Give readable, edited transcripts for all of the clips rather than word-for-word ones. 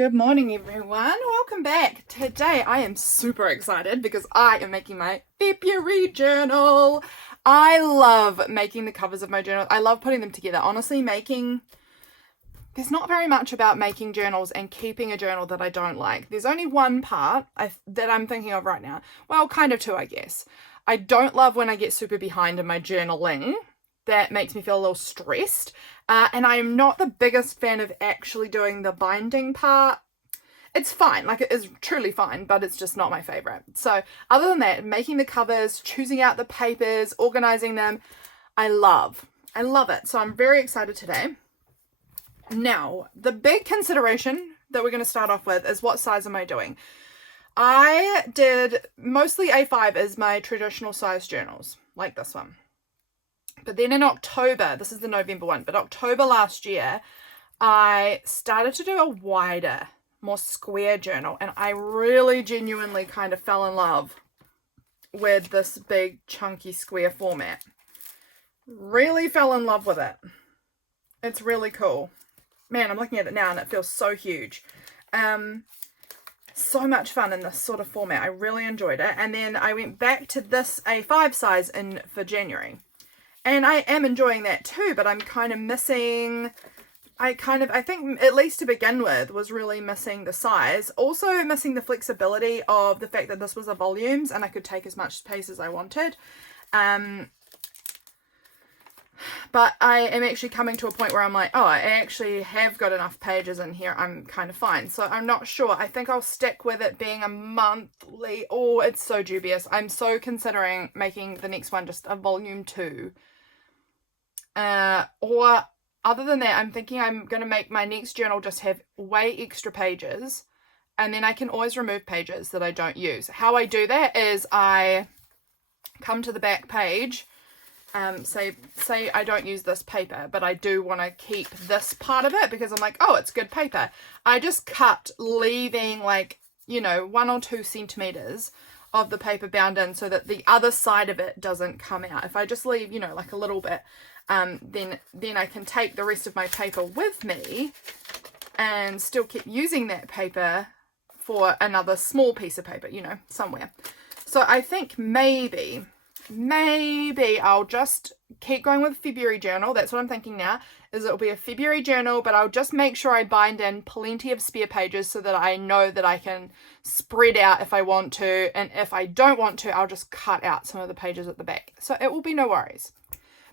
Good morning, everyone. Welcome back. Today I am super excited because I am making my February journal. I love making the covers of my journal. I love putting them together. Honestly, there's not very much about making journals and keeping a journal that I don't like. There's only one part that I'm thinking of right now. Well, kind of two, I guess. I don't love when I get super behind in my journaling. That makes me feel a little stressed. And I'm not the biggest fan of actually doing the binding part. It's fine, like it is truly fine, but it's just not my favorite. So other than that, making the covers, choosing out the papers, organizing them, I love it. So I'm very excited today. Now, the big consideration that we're going to start off with is what size am I doing? I did mostly A5 as my traditional size journals, like this one. But then in October, this is the November one, but October last year, I started to do a wider, more square journal. And I really genuinely kind of fell in love with this big chunky square format. Really fell in love with it. It's really cool. Man, I'm looking at it now and it feels so huge. So much fun in this sort of format. I really enjoyed it. And then I went back to this A5 size for January. And I am enjoying that too, but I'm kind of missing, I think, at least to begin with, was really missing the size. Also missing the flexibility of the fact that this was a volumes and I could take as much space as I wanted. But I am actually coming to a point where I'm like, oh, I actually have got enough pages in here. I'm kind of fine. So I'm not sure. I think I'll stick with it being a monthly. Oh, it's so dubious. I'm so considering making the next one just a volume 2. Or other than that, I'm thinking I'm going to make my next journal just have way extra pages. And then I can always remove pages that I don't use. How I do that is I come to the back page. Say I don't use this paper, but I do want to keep this part of it because I'm like, oh, it's good paper. I just cut, leaving 1 or 2 centimeters of the paper bound in so that the other side of it doesn't come out. If I just leave, like a little bit, then I can take the rest of my paper with me and still keep using that paper for another small piece of paper, somewhere. So I think maybe I'll just keep going with February journal. That's what I'm thinking now, is it'll be a February journal, but I'll just make sure I bind in plenty of spare pages so that I know that I can spread out if I want to. And if I don't want to, I'll just cut out some of the pages at the back. So it will be no worries.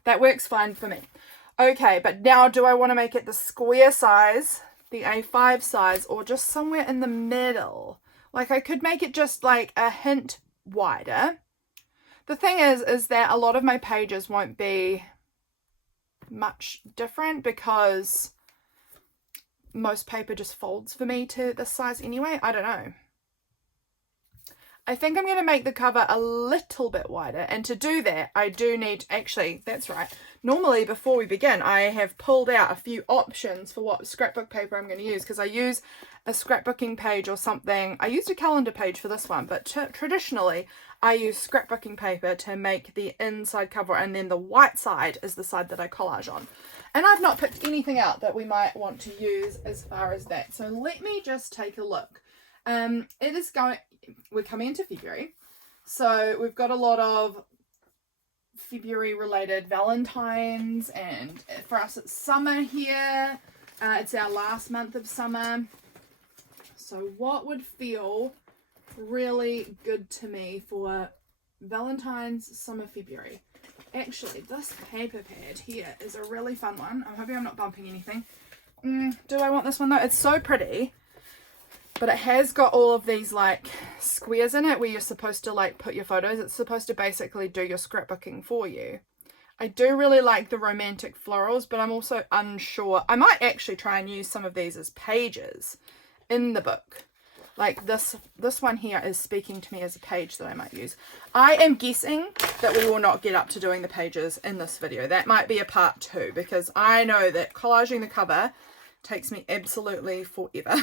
That works fine for me. Okay, but now do I want to make it the square size, the A5 size, or just somewhere in the middle? Like I could make it just like a hint wider. The thing is that a lot of my pages won't be much different because most paper just folds for me to this size anyway. I don't know. I think I'm going to make the cover a little bit wider, and to do that I do need, actually that's right, normally before we begin I have pulled out a few options for what scrapbook paper I'm going to use, because I use a scrapbooking page or something. I used a calendar page for this one, but traditionally I use scrapbooking paper to make the inside cover, and then the white side is the side that I collage on. And I've not picked anything out that we might want to use as far as that. So let me just take a look. We're coming into February, so we've got a lot of February related Valentines, and for us it's summer here. It's our last month of summer. So what would feel really good to me for Valentine's, summer, February? Actually, this paper pad here is a really fun one. I'm hoping I'm not bumping anything. Do I want this one though? It's so pretty, but it has got all of these like squares in it where you're supposed to like put your photos. It's supposed to basically do your scrapbooking for you. I do really like the romantic florals, but I'm also unsure. I might actually try and use some of these as pages in the book. Like this one here is speaking to me as a page that I might use. I am guessing that we will not get up to doing the pages in this video. That might be a part 2, because I know that collaging the cover takes me absolutely forever.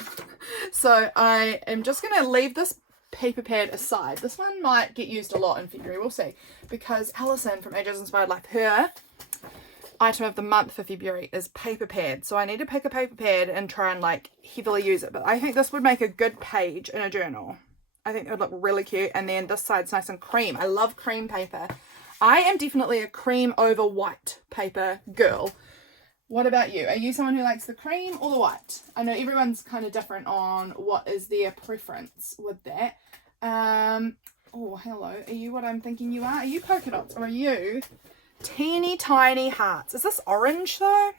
So I am just going to leave this paper pad aside. This one might get used a lot in February, we'll see, because Alison from Ages Inspired Life, item of the month for February is paper pad. So I need to pick a paper pad and try and like heavily use it. But I think this would make a good page in a journal. I think it would look really cute. And then this side's nice and cream. I love cream paper. I am definitely a cream over white paper girl. What about you? Are you someone who likes the cream or the white? I know everyone's kind of different on what is their preference with that. Oh, hello. Are you what I'm thinking you are? Are you polka dots or are you teeny tiny hearts? Is this orange though?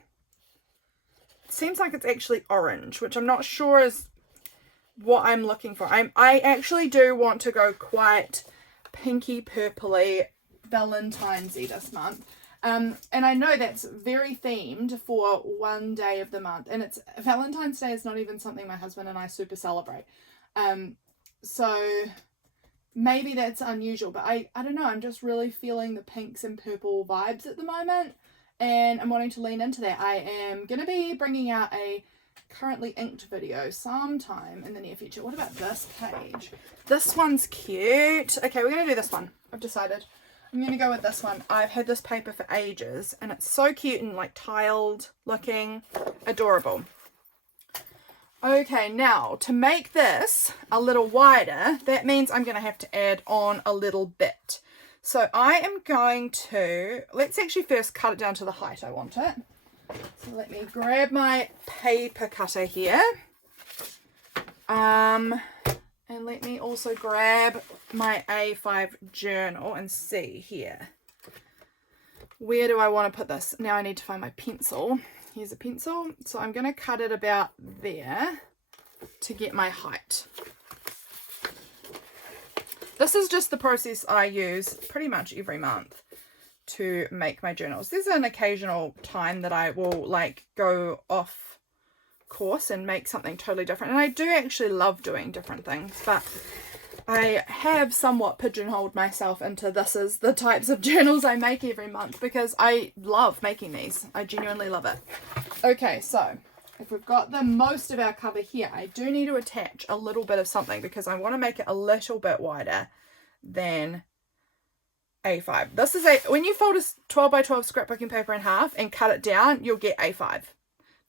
It seems like it's actually orange, which I'm not sure is what I'm looking for. I actually do want to go quite pinky purpley Valentine's-y this month. And I know that's very themed for one day of the month. And it's Valentine's Day is not even something my husband and I super celebrate. So maybe that's unusual. But I don't know. I'm just really feeling the pinks and purple vibes at the moment. And I'm wanting to lean into that. I am going to be bringing out a currently inked video sometime in the near future. What about this page? This one's cute. Okay, we're going to do this one. I've decided. I'm going to go with this one. I've had this paper for ages and it's so cute and like tiled looking, adorable. Okay, now to make this a little wider, that means I'm going to have to add on a little bit. So I am going to, let's actually first cut it down to the height I want it. So let me grab my paper cutter here. And let me also grab my A5 journal and see here. Where do I want to put this? Now I need to find my pencil. Here's a pencil. So I'm going to cut it about there to get my height. This is just the process I use pretty much every month to make my journals. There's an occasional time that I will like go off course and make something totally different, and I do actually love doing different things, but I have somewhat pigeonholed myself into this is the types of journals I make every month because I love making these. I genuinely love it. Okay, so if we've got the most of our cover here, I do need to attach a little bit of something because I want to make it a little bit wider than A5. This is when you fold a 12 by 12 scrapbooking paper in half and cut it down, you'll get A5.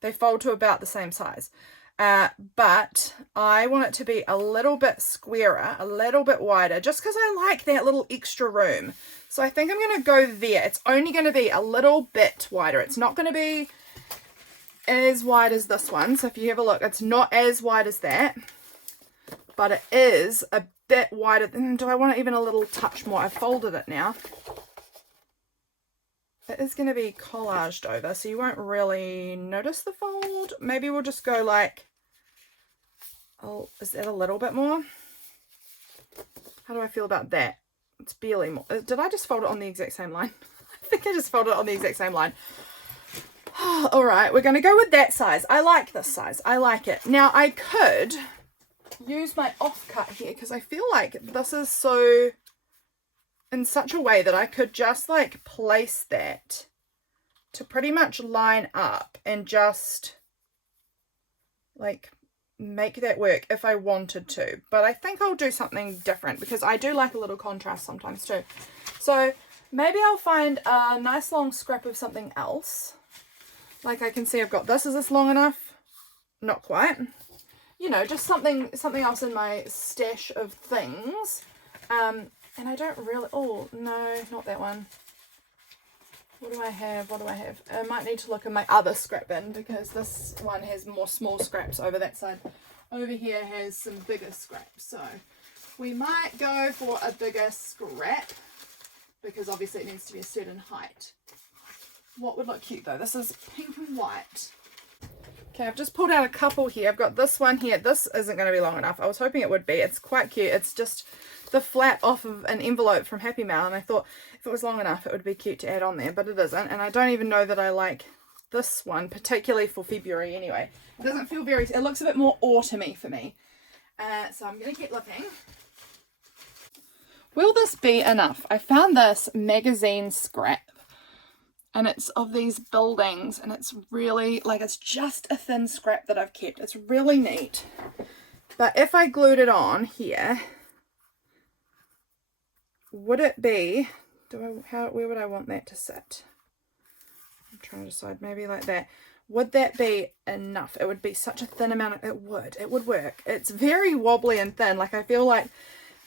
They fold to about the same size. But I want it to be a little bit squarer, a little bit wider, just because I like that little extra room. So I think I'm going to go there. It's only going to be a little bit wider. It's not going to be as wide as this one. So if you have a look, it's not as wide as that, but it is a bit wider. Do I want it even a little touch more? I've folded it now. It is going to be collaged over, so you won't really notice the fold. Maybe we'll just go like, oh, is that a little bit more? How do I feel about that? It's barely more. Did I just fold it on the exact same line? I think I just folded it on the exact same line. All right, we're going to go with that size. I like this size. I like it. Now, I could use my offcut here because I feel like this is so in such a way that I could just like place that to pretty much line up and just like make that work if I wanted to. But I think I'll do something different because I do like a little contrast sometimes too. So maybe I'll find a nice long scrap of something else. Like I can see I've got this. Is this long enough? Not quite. You know, just something else in my stash of things. And I don't really, oh, no, not that one. What do I have? What do I have? I might need to look in my other scrap bin because this one has more small scraps over that side. Over here has some bigger scraps. So we might go for a bigger scrap because obviously it needs to be a certain height. What would look cute though? This is pink and white. Okay, I've just pulled out a couple here. I've got this one here. This isn't going to be long enough. I was hoping it would be. It's quite cute. It's just the flap off of an envelope from Happy Mail, and I thought if it was long enough it would be cute to add on there, but it isn't. And I don't even know that I like this one, particularly for February anyway. It doesn't feel very, it looks a bit more autumny for me. So I'm going to keep looking. Will this be enough? I found this magazine scrap. And it's of these buildings, and it's really, like, it's just a thin scrap that I've kept. It's really neat. But if I glued it on here, would it be, where would I want that to sit? I'm trying to decide, maybe like that. Would that be enough? It would be such a thin amount. It would work. It's very wobbly and thin. Like I feel like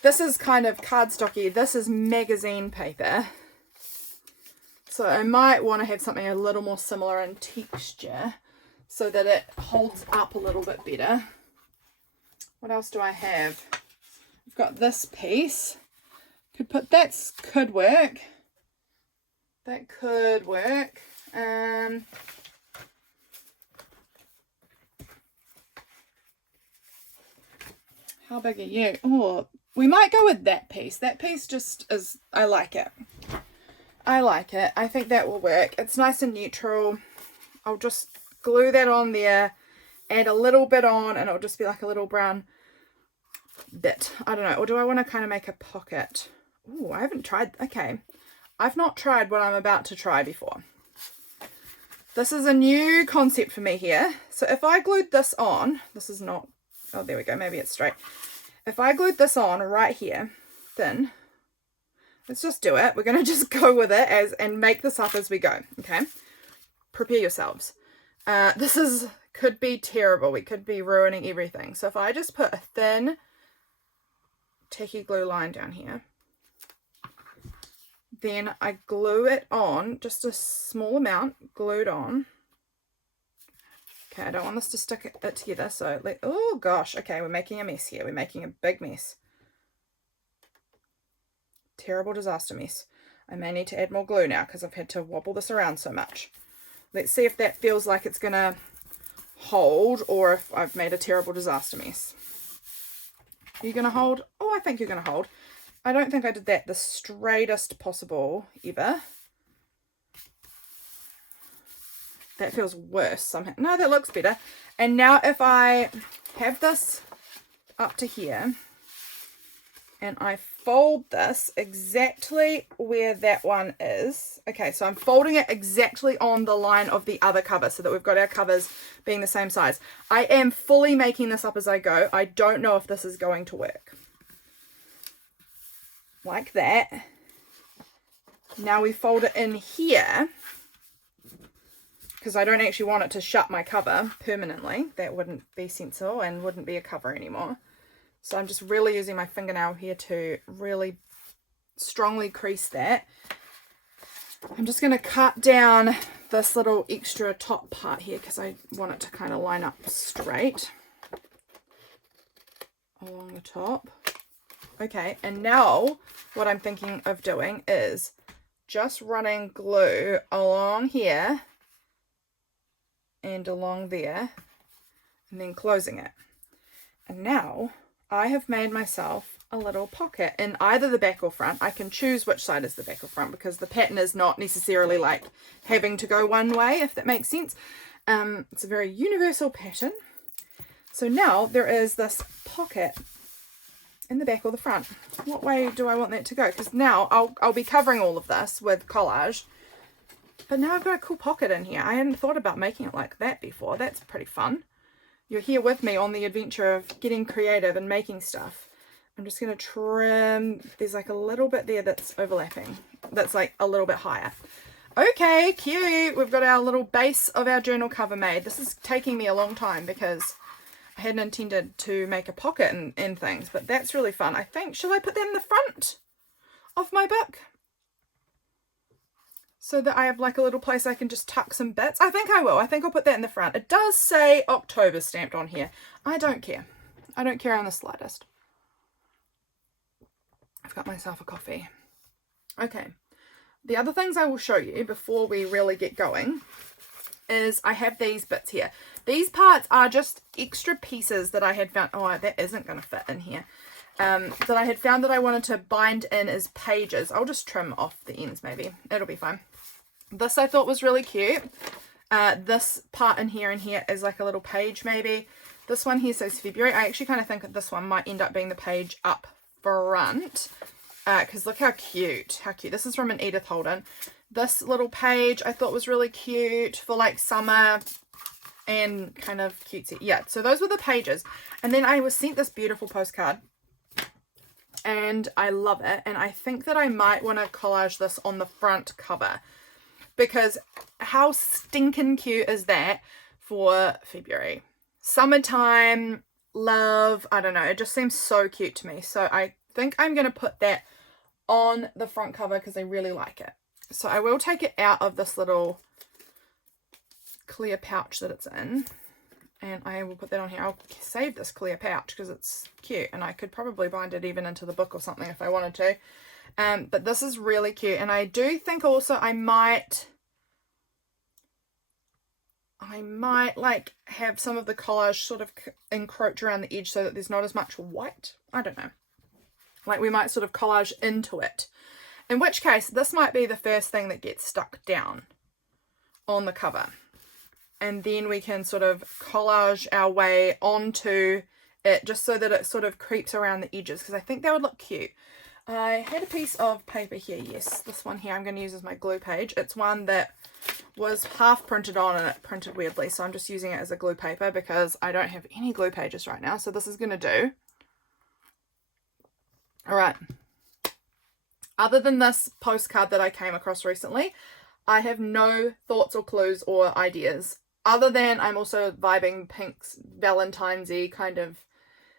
this is kind of cardstocky. This is magazine paper. So I might want to have something a little more similar in texture so that it holds up a little bit better. What else do I have? I've got this piece. Could work. That could work. How big are you? Oh, we might go with that piece. That piece just is, I like it. I like it. I think that will work. It's nice and neutral. I'll just glue that on there, add a little bit on, and it'll just be like a little brown bit. I don't know. Or do I want to kind of make a pocket? Oh, I haven't tried. Okay. I've not tried what I'm about to try before. This is a new concept for me here. So if I glued this on, this is not, oh, there we go. Maybe it's straight. If I glued this on right here, then let's just do it. We're going to just go with it and make this up as we go. Okay. Prepare yourselves. This could be terrible. We could be ruining everything. So if I just put a thin tacky glue line down here, then I glue it on, just a small amount glued on. Okay, I don't want this to stick it together, so oh gosh, okay, we're making a mess here. We're making a big mess. Terrible disaster mess. I may need to add more glue now because I've had to wobble this around so much. Let's see if that feels like it's gonna hold or if I've made a terrible disaster mess. Are you gonna hold? Oh, I think you're gonna hold. I don't think I did that the straightest possible ever. That feels worse somehow. No, that looks better. And now if I have this up to here and I fold this exactly where that one is. Okay, so I'm folding it exactly on the line of the other cover so that we've got our covers being the same size. I am fully making this up as I go. I don't know if this is going to work. Like that. Now we fold it in here because I don't actually want it to shut my cover permanently. That wouldn't be sensible and wouldn't be a cover anymore. So I'm just really using my fingernail here to really strongly crease that. I'm just going to cut down this little extra top part here because I want it to kind of line up straight along the top. Okay, and now what I'm thinking of doing is just running glue along here and along there and then closing it. And now I have made myself a little pocket in either the back or front. I can choose which side is the back or front because the pattern is not necessarily like having to go one way, if that makes sense. It's a very universal pattern. So now there is this pocket in the back or the front. What way do I want that to go? Because now I'll be covering all of this with collage. But now I've got a cool pocket in here. I hadn't thought about making it like that before. That's pretty fun. You're here with me on the adventure of getting creative and making stuff. I'm just going to trim. There's like a little bit there that's overlapping. That's like a little bit higher. Okay, cute. We've got our little base of our journal cover made. This is taking me a long time because I hadn't intended to make a pocket and things, but that's really fun. I think, should I put that in the front of my book? So that I have like a little place I can just tuck some bits. I think I will. I think I'll put that in the front. It does say October stamped on here. I don't care. I don't care on the slightest. I've got myself a coffee. Okay. The other things I will show you before we really get going is I have these bits here. These parts are just extra pieces that I had found. Oh, that isn't going to fit in here. That I had found that I wanted to bind in as pages. I'll just trim off the ends maybe. It'll be fine. This I thought was really cute. This part in here and here is like a little page maybe. This one here says February. I actually kind of think that this one might end up being the page up front. Because look how cute. How cute. This is from an Edith Holden. This little page I thought was really cute for like summer and kind of cutesy. Yeah, so those were the pages. And then I was sent this beautiful postcard. And I love it. And I think that I might want to collage this on the front cover. because how stinking cute is that for February? Summertime, love, I don't know, it just seems so cute to me. So I think I'm going to put that on the front cover because I really like it. So I will take it out of this little clear pouch that it's in, and I will put that on here. I'll save this clear pouch because it's cute, and I could probably bind it even into the book or something if I wanted to. But this is really cute, and I do think also I might like have some of the collage sort of encroach around the edge so that there's not as much white. I don't know. Like we might sort of collage into it. In which case, this might be the first thing that gets stuck down on the cover. And then we can sort of collage our way onto it just so that it sort of creeps around the edges, because I think that would look cute. I had a piece of paper here, yes, this one here I'm going to use as my glue page. It's one that was half printed on and it printed weirdly, so I'm just using it as a glue paper because I don't have any glue pages right now, so this is going to do. Alright, other than this postcard that I came across recently, I have no thoughts or clues or ideas, other than I'm also vibing Pink's Valentine's-y kind of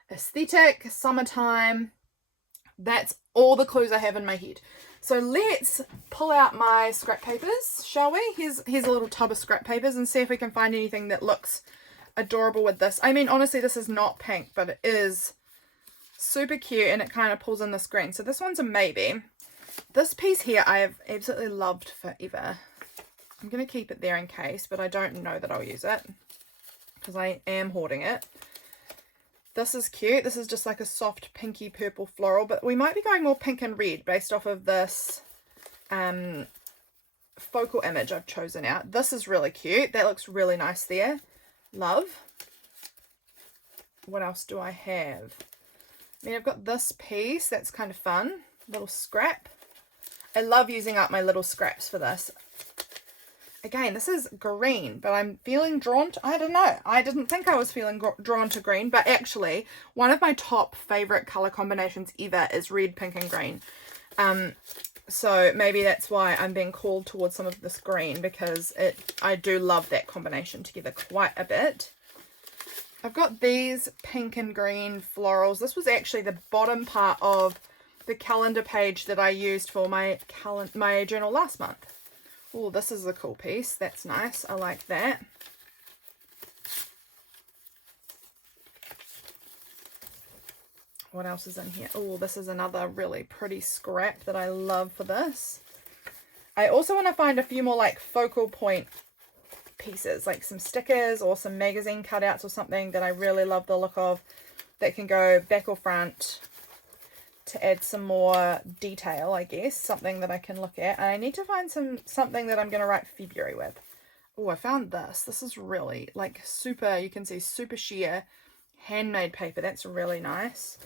aesthetic, summertime. That's all the clues I have in my head. So let's pull out my scrap papers, shall we? Here's a little tub of scrap papers and see if we can find anything that looks adorable with this. I mean, honestly, this is not pink, but it is super cute and it kind of pulls in this green. So this one's a maybe. This piece here I have absolutely loved forever. I'm going to keep it there in case, but I don't know that I'll use it because I am hoarding it. This is cute. This is just like a soft pinky purple floral, but we might be going more pink and red based off of this focal image I've chosen out. This is really cute. That looks really nice there. Love. What else do I have? I mean, I've got this piece. That's kind of fun. Little scrap. I love using up my little scraps for this. Again, this is green, but I'm feeling drawn to, I don't know. I didn't think I was feeling drawn to green, but actually one of my top favorite color combinations ever is red, pink, and green. So maybe that's why I'm being called towards some of this green, because I do love that combination together quite a bit. I've got these pink and green florals. This was actually the bottom part of the calendar page that I used for my journal last month. Oh, this is a cool piece. That's nice. I like that. What else is in here? Oh, this is another really pretty scrap that I love for this. I also want to find a few more like focal point pieces, like some stickers or some magazine cutouts or something that I really love the look of, that can go back or front to add some more detail, I guess, something that I can look at. And I need to find something that I'm going to write February with. Oh, I found this. This is really like super, you can see super sheer handmade paper. That's really nice.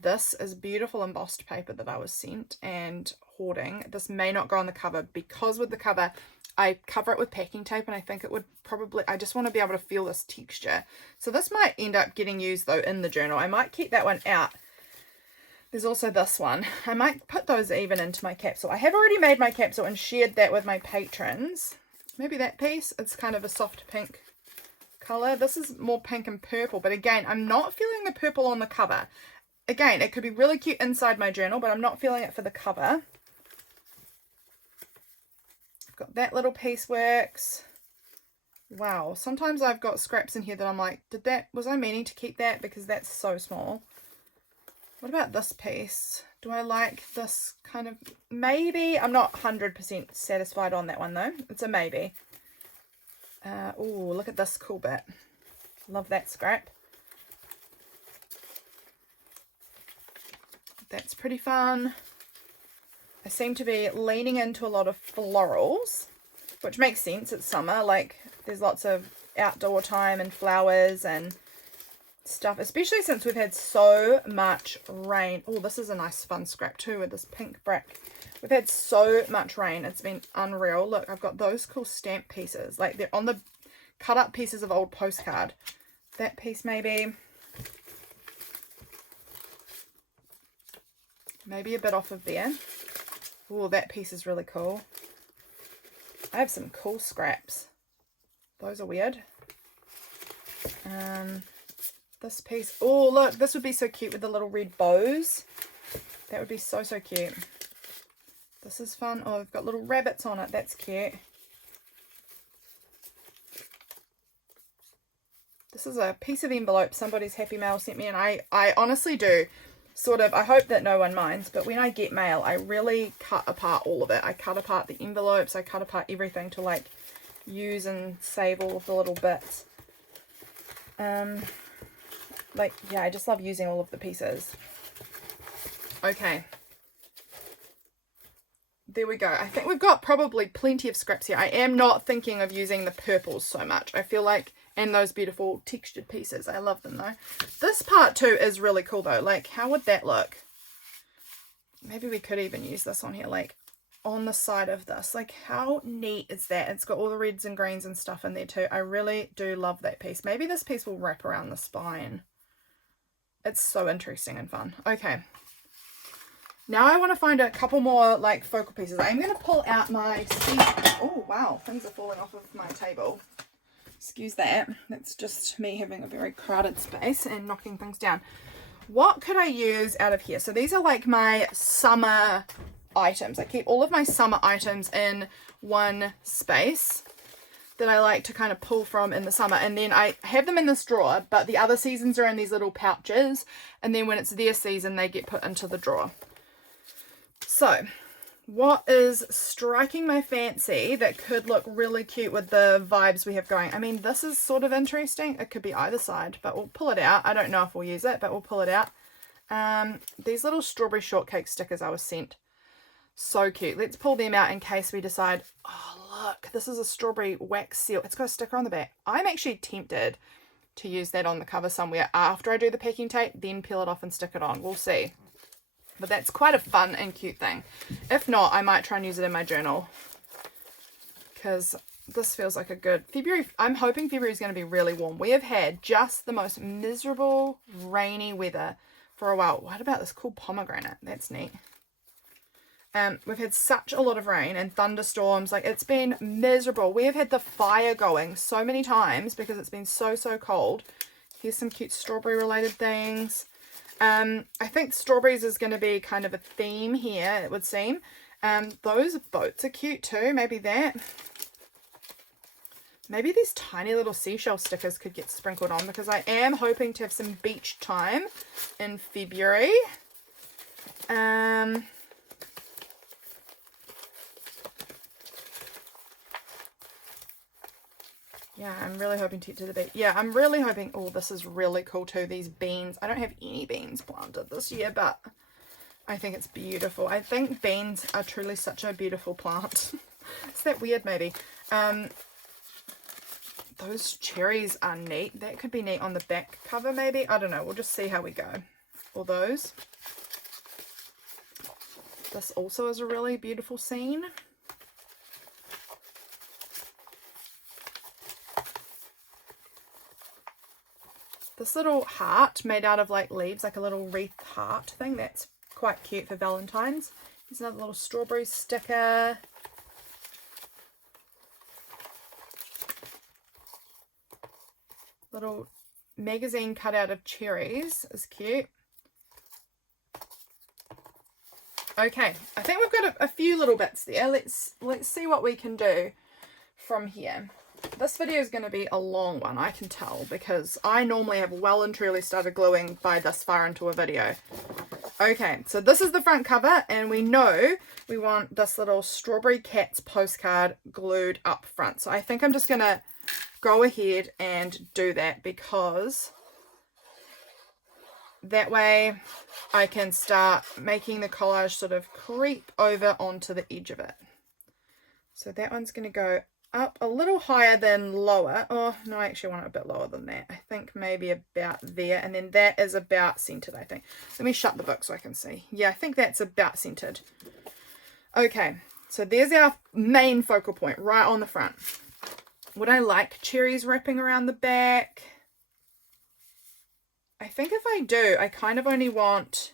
This is beautiful embossed paper that I was sent and hoarding. This may not go on the cover because with the cover I cover it with packing tape, and I think it would probably, I just want to be able to feel this texture. So this might end up getting used though in the journal. I might keep that one out. There's also this one. I might put those even into my capsule. I have already made my capsule and shared that with my patrons. Maybe that piece. It's kind of a soft pink color. This is more pink and purple, but again, I'm not feeling the purple on the cover. Again, it could be really cute inside my journal, but I'm not feeling it for the cover. I've got that little piece works. Wow. Sometimes I've got scraps in here that I'm like, was I meaning to keep that? Because that's so small. What about this piece? Do I like this kind of, maybe? I'm not 100% satisfied on that one though. It's a maybe. Oh, look at this cool bit. Love that scrap. That's pretty fun. I seem to be leaning into a lot of florals, which makes sense. It's summer. Like, there's lots of outdoor time and flowers and stuff, especially since we've had so much rain. Oh, this is a nice fun scrap too with this pink brick. We've had so much rain. It's been unreal. Look, I've got those cool stamp pieces. Like, they're on the cut up pieces of old postcard. That piece maybe. Maybe a bit off of there. Oh, that piece is really cool. I have some cool scraps. Those are weird. This piece, oh look, this would be so cute with the little red bows. That would be so cute. This is fun. Oh, I've got little rabbits on it. That's cute. This is a piece of envelope somebody's Happy Mail sent me, and I honestly do sort of, I hope that no one minds, but when I get mail, I really cut apart all of it. I cut apart the envelopes, I cut apart everything to like use and save all of the little bits. Like, yeah, I just love using all of the pieces. Okay. There we go. I think we've got probably plenty of scraps here. I am not thinking of using the purples so much. I feel like, and those beautiful textured pieces. I love them though. This part too is really cool though. Like, how would that look? Maybe we could even use this on here, like on the side of this. Like, how neat is that? It's got all the reds and greens and stuff in there too. I really do love that piece. Maybe this piece will wrap around the spine. It's so interesting and fun. Okay. Now I want to find a couple more like focal pieces. I'm going to pull out my oh wow, things are falling off of my table. Excuse that. That's just me having a very crowded space and knocking things down. What could I use out of here? So these are like my summer items. I keep all of my summer items in one space that I like to kind of pull from in the summer, and then I have them in this drawer, but the other seasons are in these little pouches, and then when it's their season they get put into the drawer. So what is striking my fancy that could look really cute with the vibes we have going? I mean, this is sort of interesting. It could be either side, but we'll pull it out. I don't know if we'll use it, but we'll pull it out. These little strawberry shortcake stickers I was sent. So cute. Let's pull them out in case we decide, oh look, this is a strawberry wax seal. It's got a sticker on the back. I'm actually tempted to use that on the cover somewhere after I do the packing tape, then peel it off and stick it on. We'll see. But that's quite a fun and cute thing. If not, I might try and use it in my journal, because this feels like a good February. I'm hoping February is going to be really warm. We have had just the most miserable rainy weather for a while. What about this cool pomegranate? That's neat. We've had such a lot of rain and thunderstorms. Like, it's been miserable. We have had the fire going so many times because it's been so cold. Here's some cute strawberry related things. I think strawberries is going to be kind of a theme here, it would seem. Those boats are cute too. Maybe that. Maybe these tiny little seashell stickers could get sprinkled on, because I am hoping to have some beach time in February. Yeah, I'm really hoping to get to the beach. Yeah, I'm really hoping... Oh, this is really cool too, these beans. I don't have any beans planted this year, but I think it's beautiful. I think beans are truly such a beautiful plant. Is that weird? Maybe. Those cherries are neat. That could be neat on the back cover maybe. I don't know. We'll just see how we go. Or those. This also is a really beautiful scene. This little heart made out of like leaves, like a little wreath heart thing. That's quite cute for Valentine's. There's another little strawberry sticker. Little magazine cut out of cherries is cute. Okay, I think we've got a few little bits there. Let's see what we can do from here. This video is going to be a long one, I can tell, because I normally have well and truly started gluing by this far into a video. Okay, so this is the front cover, and we know we want this little Strawberry Cats postcard glued up front. So I think I'm just going to go ahead and do that, because that way I can start making the collage sort of creep over onto the edge of it. So that one's going to go up a little higher than lower. Oh no, I actually want it a bit lower than that. I think maybe about there, and then that is about centered, I think. Let me shut the book so I can see. Yeah, I think that's about centered. Okay, so there's our main focal point right on the front. Would I like cherries wrapping around the back? I think if I do, I kind of only want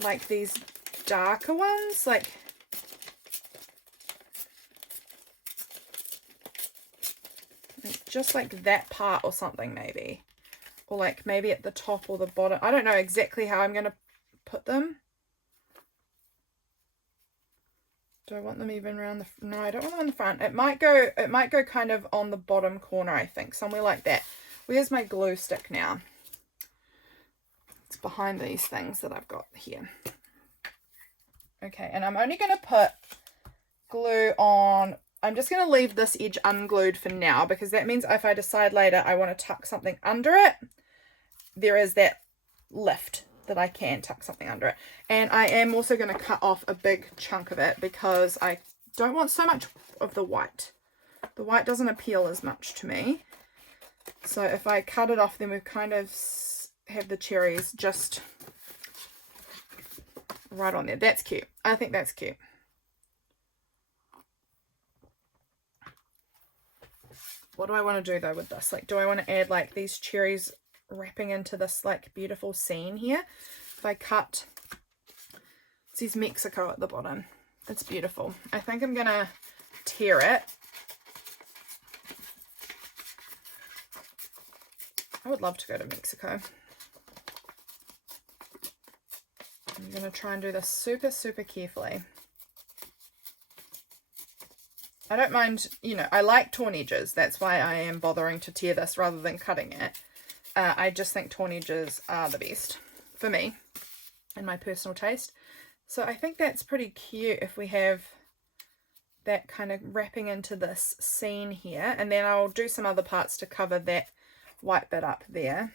like these darker ones, like just like that part or something maybe. Or like maybe at the top or the bottom. I don't know exactly how I'm going to put them. Do I want them even around the... No, I don't want them on the front. It might go kind of on the bottom corner, I think. Somewhere like that. Where's my glue stick now? It's behind these things that I've got here. Okay, and I'm only going to put glue on... I'm just going to leave this edge unglued for now, because that means if I decide later I want to tuck something under it, there is that lift that I can tuck something under it. And I am also going to cut off a big chunk of it because I don't want so much of the white. The white doesn't appeal as much to me. So if I cut it off, then we kind of have the cherries just right on there. That's cute. I think that's cute. What do I want to do though with this? Like, do I want to add like these cherries wrapping into this like beautiful scene here? If I cut, it says Mexico at the bottom. It's beautiful. I think I'm gonna tear it. I would love to go to Mexico. I'm gonna try and do this super, super carefully. I don't mind, you know, I like torn edges. That's why I am bothering to tear this rather than cutting it. I just think torn edges are the best for me and my personal taste. So I think that's pretty cute if we have that kind of wrapping into this scene here. And then I'll do some other parts to cover that white bit up there.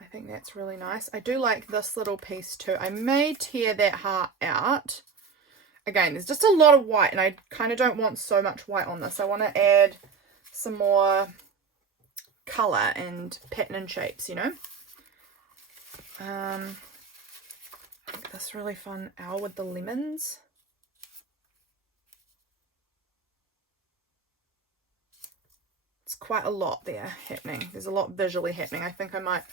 I think that's really nice. I do like this little piece too. I may tear that heart out. Again, there's just a lot of white and I kind of don't want so much white on this. I want to add some more colour and pattern and shapes, you know. This really fun owl with the lemons. It's quite a lot there happening. There's a lot visually happening. I think I might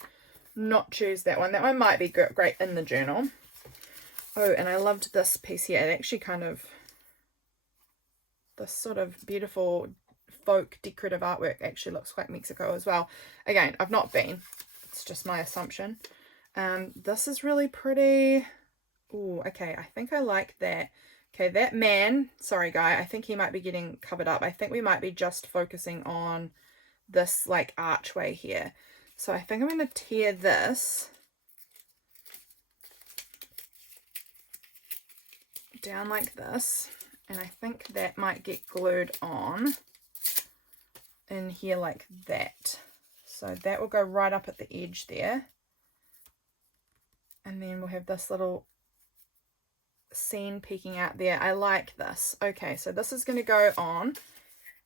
not choose that one. That one might be great in the journal. Oh, and I loved this piece here. It actually kind of, this sort of beautiful folk decorative artwork actually looks quite Mexico as well. Again, I've not been. It's just my assumption. This is really pretty. Oh, okay. I think I like that. Okay, that man, sorry guy, I think he might be getting covered up. I think we might be just focusing on this like archway here. So I think I'm going to tear this down like this, and I think that might get glued on in here like that. So that will go right up at the edge there, and then we'll have this little scene peeking out there. I like this. Okay, so this is going to go on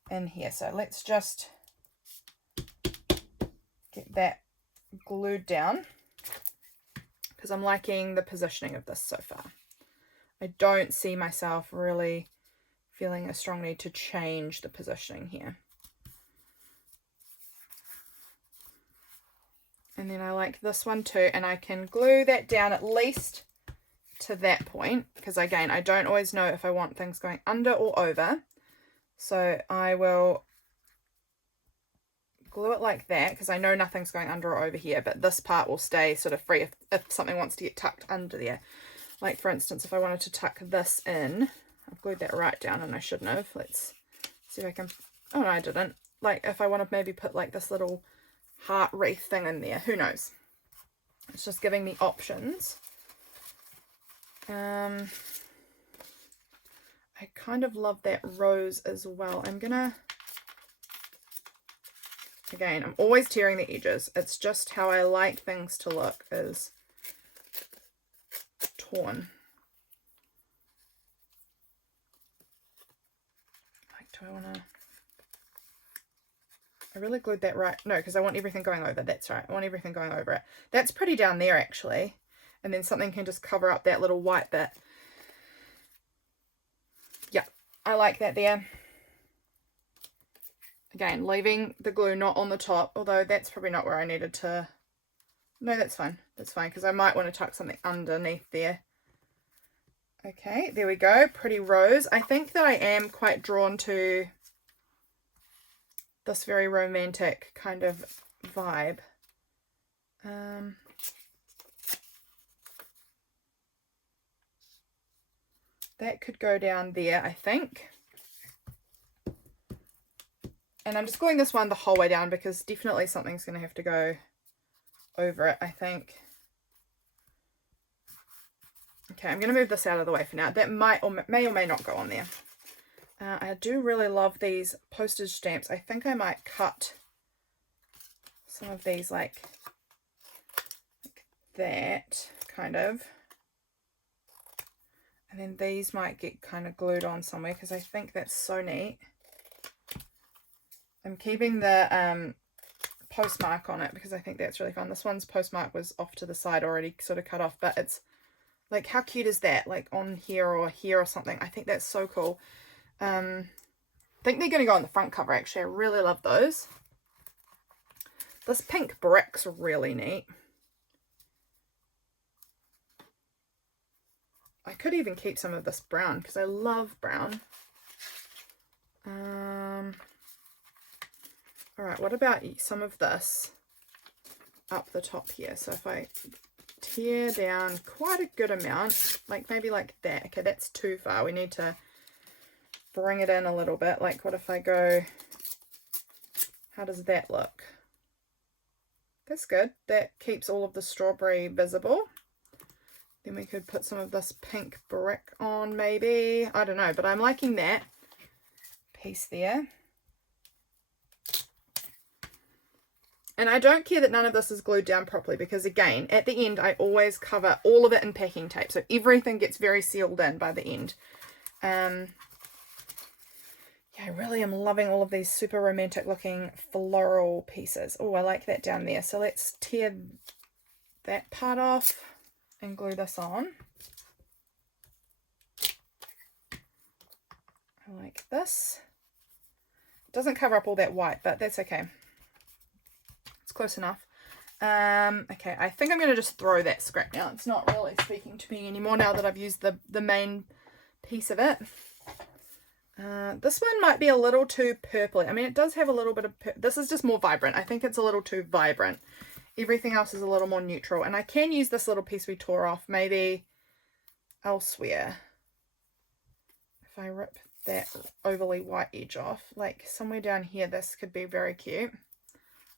in here. So let's just get that glued down because I'm liking the positioning of this so far. I don't see myself really feeling a strong need to change the positioning here. And then I like this one too, and I can glue that down at least to that point, because again, I don't always know if I want things going under or over. So I will glue it like that, because I know nothing's going under or over here, but this part will stay sort of free if something wants to get tucked under there. Like for instance, if I wanted to tuck this in, I've glued that right down and I shouldn't have. Let's see if I can, oh no, I didn't. Like if I want to maybe put like this little heart wreath thing in there, who knows? It's just giving me options. I kind of love that rose as well. I'm gonna, again, I'm always tearing the edges. It's just how I like things to look is torn. Like, do I want to, I really glued that right, no, because I want everything going over. That's right, I want everything going over it. That's pretty down there actually, and then something can just cover up that little white bit. Yeah, I like that there. Again, leaving the glue not on the top, although that's probably not where I needed to. No, that's fine. That's fine, because I might want to tuck something underneath there. Okay, there we go. Pretty rose. I think that I am quite drawn to this very romantic kind of vibe. That could go down there, I think. And I'm just gluing this one the whole way down because definitely something's going to have to go over it, I think. Okay, I'm going to move this out of the way for now. That may or may not go on there. I do really love these postage stamps. I think I might cut some of these like that, kind of. And then these might get kind of glued on somewhere because I think that's so neat. I'm keeping the postmark on it because I think that's really fun. This one's postmark was off to the side already, sort of cut off, but it's like, how cute is that? Like on here or something. I think that's so cool. I think they're going to go on the front cover, actually. I really love those. This pink brick's really neat. I could even keep some of this brown because I love brown. Alright, what about some of this up the top here? So if I tear down quite a good amount, like maybe like that. Okay, that's too far. We need to bring it in a little bit. Like what if I go, how does that look? That's good. That keeps all of the strawberry visible. Then we could put some of this pink brick on maybe. I don't know, but I'm liking that piece there. And I don't care that none of this is glued down properly because, again, at the end, I always cover all of it in packing tape. So everything gets very sealed in by the end. Yeah, I really am loving all of these super romantic looking floral pieces. Oh, I like that down there. So let's tear that part off and glue this on. I like this. It doesn't cover up all that white, but that's okay. It's close enough. Okay, I think I'm going to just throw that scrap now. It's not really speaking to me anymore now that I've used the main piece of it. This one might be a little too purpley. I mean, it does have a little bit of... This is just more vibrant. I think it's a little too vibrant. Everything else is a little more neutral. And I can use this little piece we tore off maybe elsewhere. If I rip that overly white edge off, like somewhere down here, this could be very cute.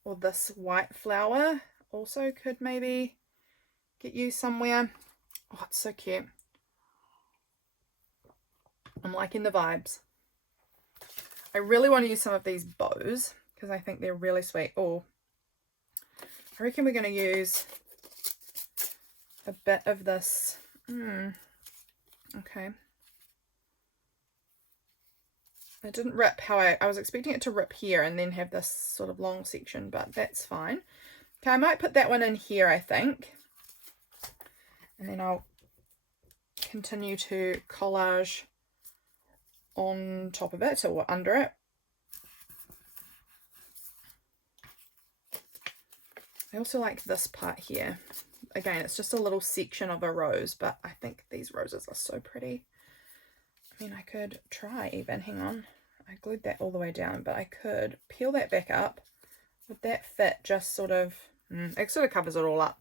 Or this white flower also could maybe get used somewhere. Oh, it's so cute. I'm liking the vibes. I really want to use some of these bows because I think they're really sweet. Oh, I reckon we're going to use a bit of this. Okay. It didn't rip how I was expecting it to rip here and then have this sort of long section, but that's fine. Okay, I might put that one in here, I think. And then I'll continue to collage on top of it or under it. I also like this part here. Again, it's just a little section of a rose, but I think these roses are so pretty. I mean, I could try even, hang on. I glued that all the way down, but I could peel that back up. Would that fit just sort of, it sort of covers it all up.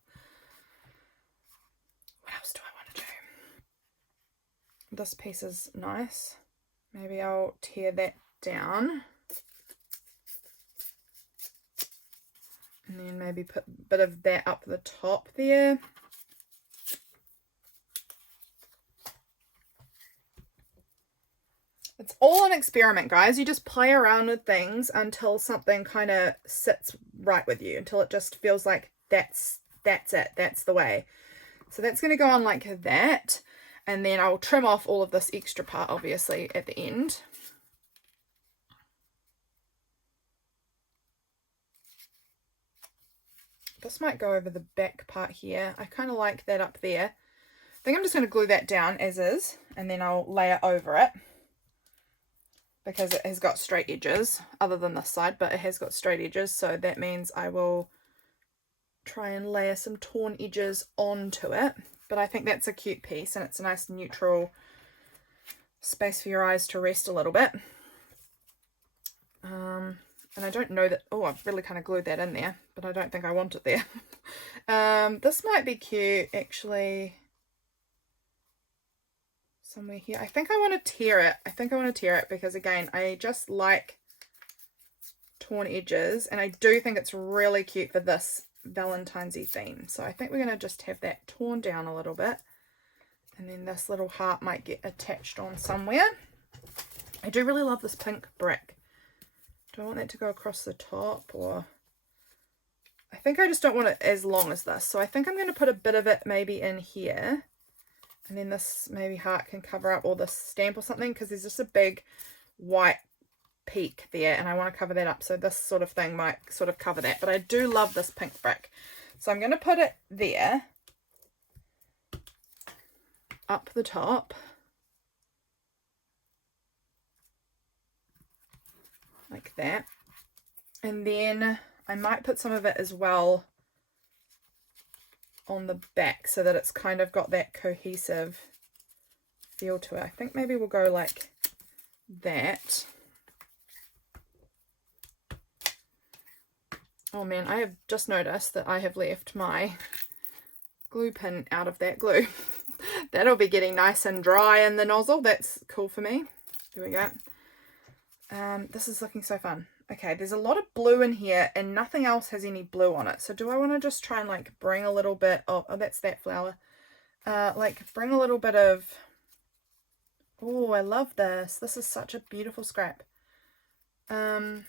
What else do I want to do? This piece is nice. Maybe I'll tear that down. And then maybe put a bit of that up the top there. It's all an experiment, guys. You just play around with things until something kind of sits right with you, until it just feels like that's it, that's the way. So that's going to go on like that, and then I'll trim off all of this extra part, obviously, at the end. This might go over the back part here. I kind of like that up there. I think I'm just going to glue that down as is, and then I'll layer over it. Because it has got straight edges, other than this side, but it has got straight edges, so that means I will try and layer some torn edges onto it. but I think that's a cute piece, and it's a nice neutral space for your eyes to rest a little bit. And I don't know that, oh, I've really kind of glued that in there, but I don't think I want it there. This might be cute, actually. Somewhere here. I think I want to tear it. I think I want to tear it because, again, I just like torn edges, and I do think it's really cute for this Valentine's-y theme. So I think we're going to just have that torn down a little bit, and then this little heart might get attached on somewhere. I do really love this pink brick. Do I want that to go across the top, or I think I just don't want it as long as this. So I think I'm going to put a bit of it maybe in here, and then this maybe heart can cover up, or this stamp or something, because there's just a big white peak there, and I want to cover that up. So this sort of thing might sort of cover that, but I do love this pink brick. So I'm going to put it there, up the top. Like that. And then I might put some of it as well on the back so that it's kind of got that cohesive feel to it. I think maybe we'll go like that. Oh man, I have just noticed that I have left my glue pin out of that glue. That'll be getting nice and dry in the nozzle. That's cool for me. There we go. This is looking so fun. Okay, there's a lot of blue in here and nothing else has any blue on it. So do I want to just try and like bring a little bit of, oh, that's that flower. Like bring a little bit of, oh, I love this. This is such a beautiful scrap. I'm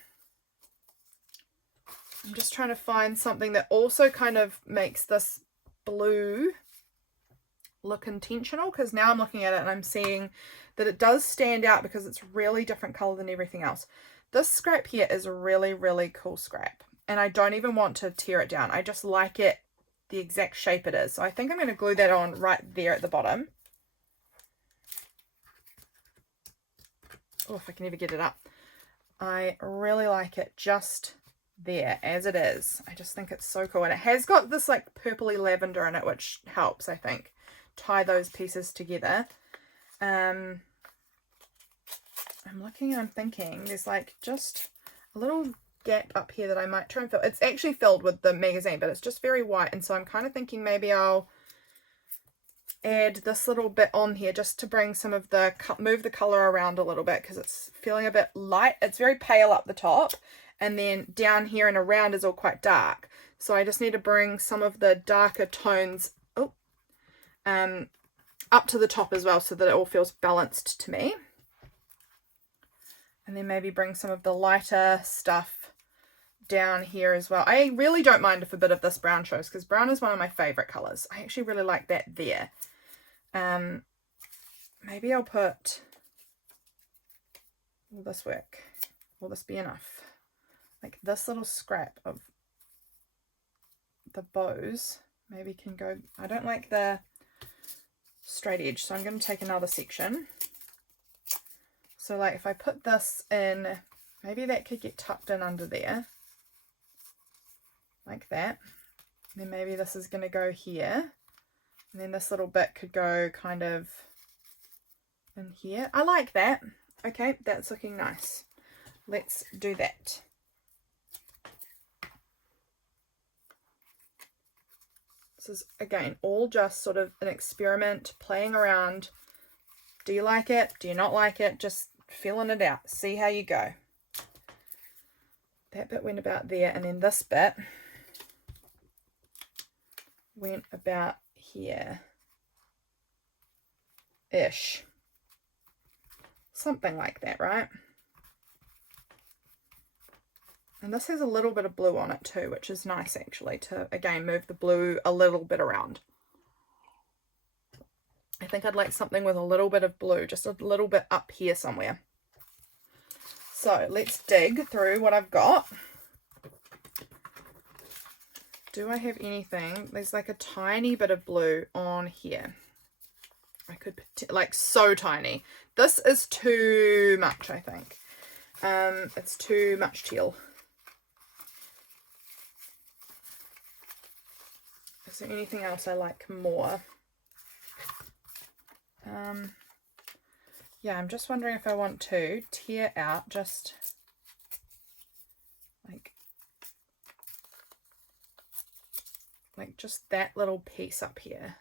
just trying to find something that also kind of makes this blue look intentional, because now I'm looking at it and I'm seeing that it does stand out because it's really different color than everything else. This scrap here is a really, really cool scrap, and I don't even want to tear it down. I just like it the exact shape it is. So I think I'm going to glue that on right there at the bottom. Oh, if I can ever get it up. I really like it just there as it is. I just think it's so cool, and it has got this like purpley lavender in it, which helps, I think, tie those pieces together. I'm looking and I'm thinking there's like just a little gap up here that I might try and fill. It's actually filled with the magazine, but it's just very white, and so I'm kind of thinking maybe I'll add this little bit on here just to bring some of the, move the color around a little bit, because it's feeling a bit light. It's very pale up the top, and then down here and around is all quite dark. So I just need to bring some of the darker tones up to the top as well, so that it all feels balanced to me. And then maybe bring some of the lighter stuff down here as well. I really don't mind if a bit of this brown shows, because brown is one of my favorite colors. I actually really like that there. Maybe I'll put, will this work? Will this be enough? Like this little scrap of the bows maybe can go, I don't like the straight edge, so I'm going to take another section. So like if I put this in, maybe that could get tucked in under there, like that. And then maybe this is going to go here, and then this little bit could go kind of in here. I like that. Okay, that's looking nice. Let's do that. This is, again, all just sort of an experiment, playing around. Do you like it? Do you not like it? Just feeling it out. See how you go. That bit went about there, and then this bit went about here. Ish. Something like that, right? And this has a little bit of blue on it too, which is nice actually, to again move the blue a little bit around. I think I'd like something with a little bit of blue, just a little bit up here somewhere. So let's dig through what I've got. Do I have anything? There's like a tiny bit of blue on here. I could, like, so tiny. This is too much, I think. It's too much teal. Is there anything else I like more? Yeah, I'm just wondering if I want to tear out just like just that little piece up here.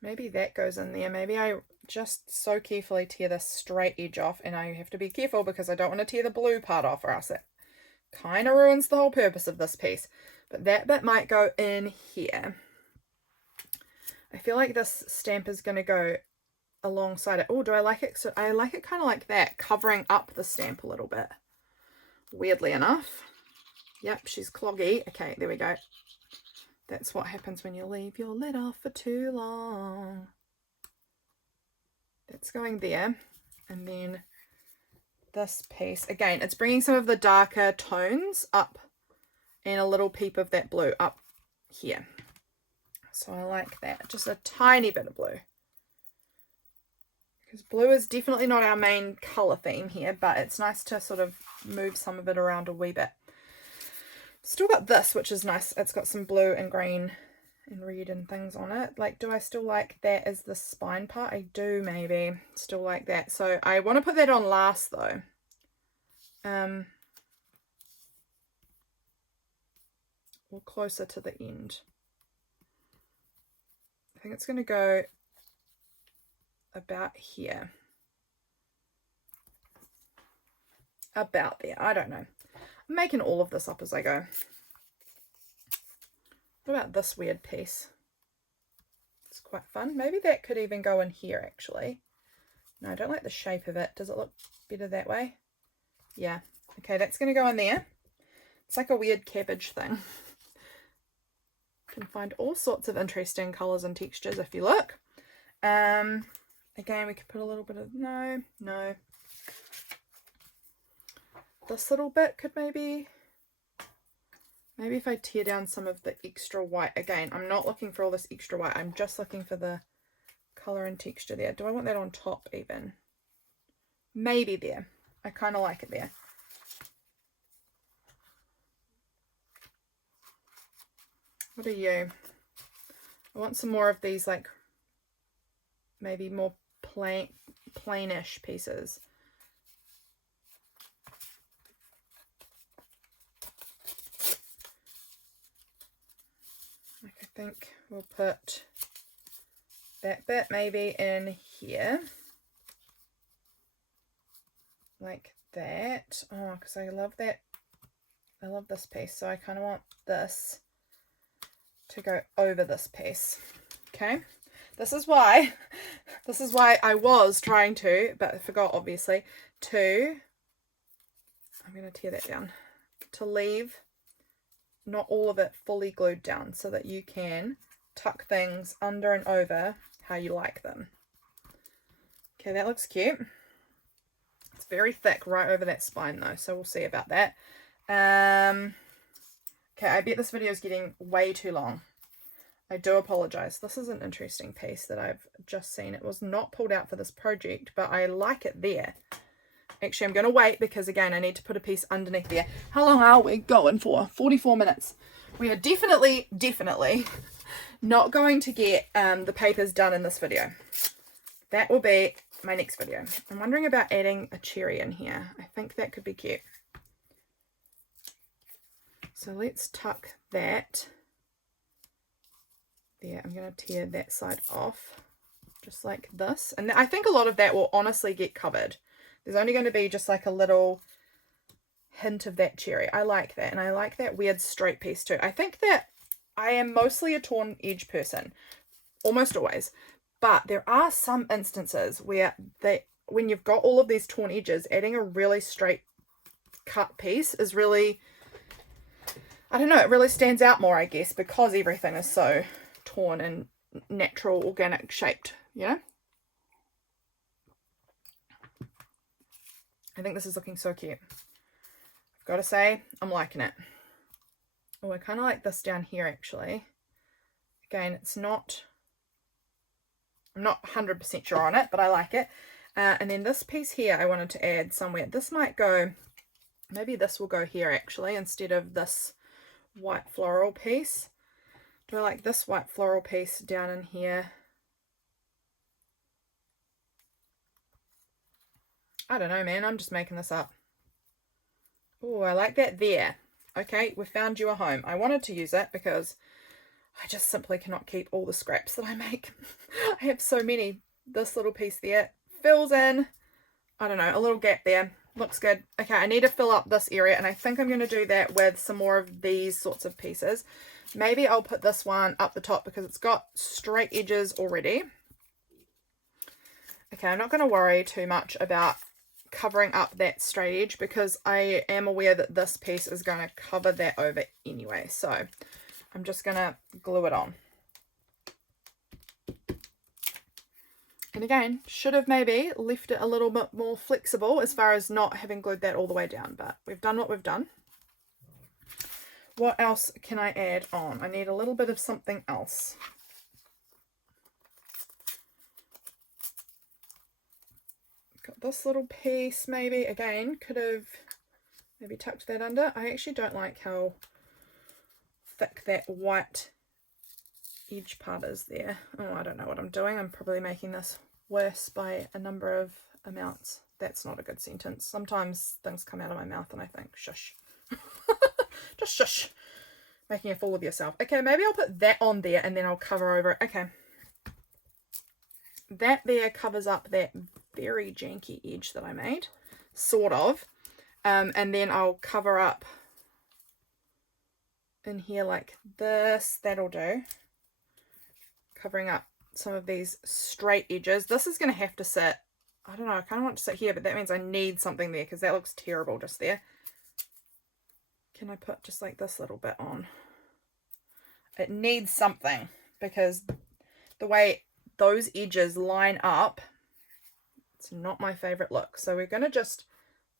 Maybe that goes in there. Maybe I just so carefully tear this straight edge off, and I have to be careful because I don't want to tear the blue part off, or else it kind of ruins the whole purpose of this piece. But that bit might go in here. I feel like this stamp is going to go alongside it. Oh, do I like it? So I like it kind of like that, covering up the stamp a little bit. Weirdly enough. Yep, she's cloggy. Okay, there we go. That's what happens when you leave your lid off for too long. That's going there. And then this piece, again, it's bringing some of the darker tones up and a little peep of that blue up here. So I like that. Just a tiny bit of blue. Because blue is definitely not our main colour theme here, but it's nice to sort of move some of it around a wee bit. Still got this, which is nice. It's got some blue and green and red and things on it. Like, do I still like that as the spine part? I do, maybe. Still like that. So I want to put that on last, though. Or closer to the end. I think it's going to go about here. About there. I don't know. I'm making all of this up as I go. What about this weird piece? It's quite fun. Maybe that could even go in here, actually. No, I don't like the shape of it. Does it look better that way? Yeah. Okay, that's going to go in there. It's like a weird cabbage thing. You can find all sorts of interesting colours and textures if you look. Again, we could put a little bit of... No. This little bit could maybe if I tear down some of the extra white. Again, I'm not looking for all this extra white. I'm just looking for the colour and texture there. Do I want that on top even? Maybe there. I kind of like it there. What are you? I want some more of these, like, maybe more plainish pieces. Like, I think we'll put that bit maybe in here. Like that. Oh, because I love that. I love this piece. So I kind of want this to go over this piece. Okay. This is why I was trying to, but I forgot obviously, I'm going to tear that down, to leave not all of it fully glued down so that you can tuck things under and over how you like them. Okay, that looks cute. It's very thick right over that spine though, so we'll see about that. Okay, I bet this video is getting way too long. I do apologize. This is an interesting piece that I've just seen. It was not pulled out for this project, but I like it there. Actually, I'm going to wait because, again, I need to put a piece underneath there. How long are we going for? 44 minutes. We are definitely not going to get the papers done in this video. That will be my next video. I'm wondering about adding a cherry in here. I think that could be cute. So let's tuck that. There, I'm going to tear that side off just like this. And I think a lot of that will honestly get covered. There's only going to be just like a little hint of that cherry. I like that. And I like that weird straight piece too. I think that I am mostly a torn edge person. Almost always. But there are some instances where when you've got all of these torn edges, adding a really straight cut piece is really, I don't know, it really stands out more, I guess, because everything is so torn and natural, organic shaped, you know? I think this is looking so cute. I've got to say, I'm liking it. Oh, I kind of like this down here, actually. Again, it's not... I'm not 100% sure on it, but I like it. And then this piece here I wanted to add somewhere. This might go... Maybe this will go here, actually, instead of this white floral piece. Do I like this white floral piece down in here? I don't know, man. I'm just making this up. Oh, I like that there. Okay, we found you a home. I wanted to use it because I just simply cannot keep all the scraps that I make. I have so many. This little piece there fills in, I don't know, a little gap there. Looks good. Okay, I need to fill up this area, and I think I'm going to do that with some more of these sorts of pieces. Maybe I'll put this one up the top because it's got straight edges already. Okay, I'm not going to worry too much about covering up that straight edge because I am aware that this piece is going to cover that over anyway. So I'm just going to glue it on. And again, should have maybe left it a little bit more flexible as far as not having glued that all the way down, but we've done what we've done. What else can I add on? I need a little bit of something else. Got this little piece maybe. Again, could have maybe tucked that under. I actually don't like how thick that white edge part is there. Oh, I don't know what I'm doing. I'm probably making this worse by a number of amounts. That's not a good sentence. Sometimes things come out of my mouth and I think, shush. Just shush. Making a fool of yourself. Okay, maybe I'll put that on there and then I'll cover over it. Okay. That there covers up that very janky edge that I made. Sort of. And then I'll cover up in here like this. That'll do. Covering up some of these straight edges. This is going to have to sit, I don't know, I kind of want to sit here, but that means I need something there because that looks terrible just there. Can I put just like this little bit on? It needs something because the way those edges line up, it's not my favorite look. So we're going to just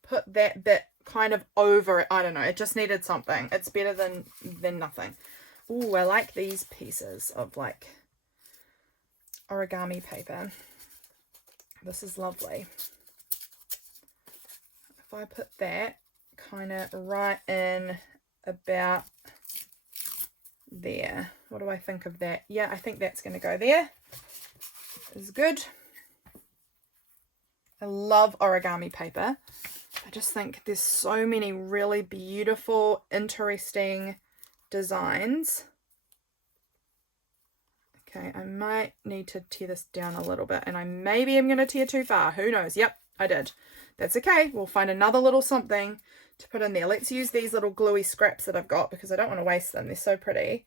put that bit kind of over it. I don't know, it just needed something. It's better than nothing. Ooh, I like these pieces of like origami paper. This is lovely. If I put that kind of right in about there, what do I think of that? Yeah, I think that's going to go there. Is good. I love origami paper. I just think there's so many really beautiful, interesting designs. Okay, I might need to tear this down a little bit, and I maybe am going to tear too far. Who knows? Yep, I did. That's okay. We'll find another little something to put in there. Let's use these little gluey scraps that I've got because I don't want to waste them. They're so pretty.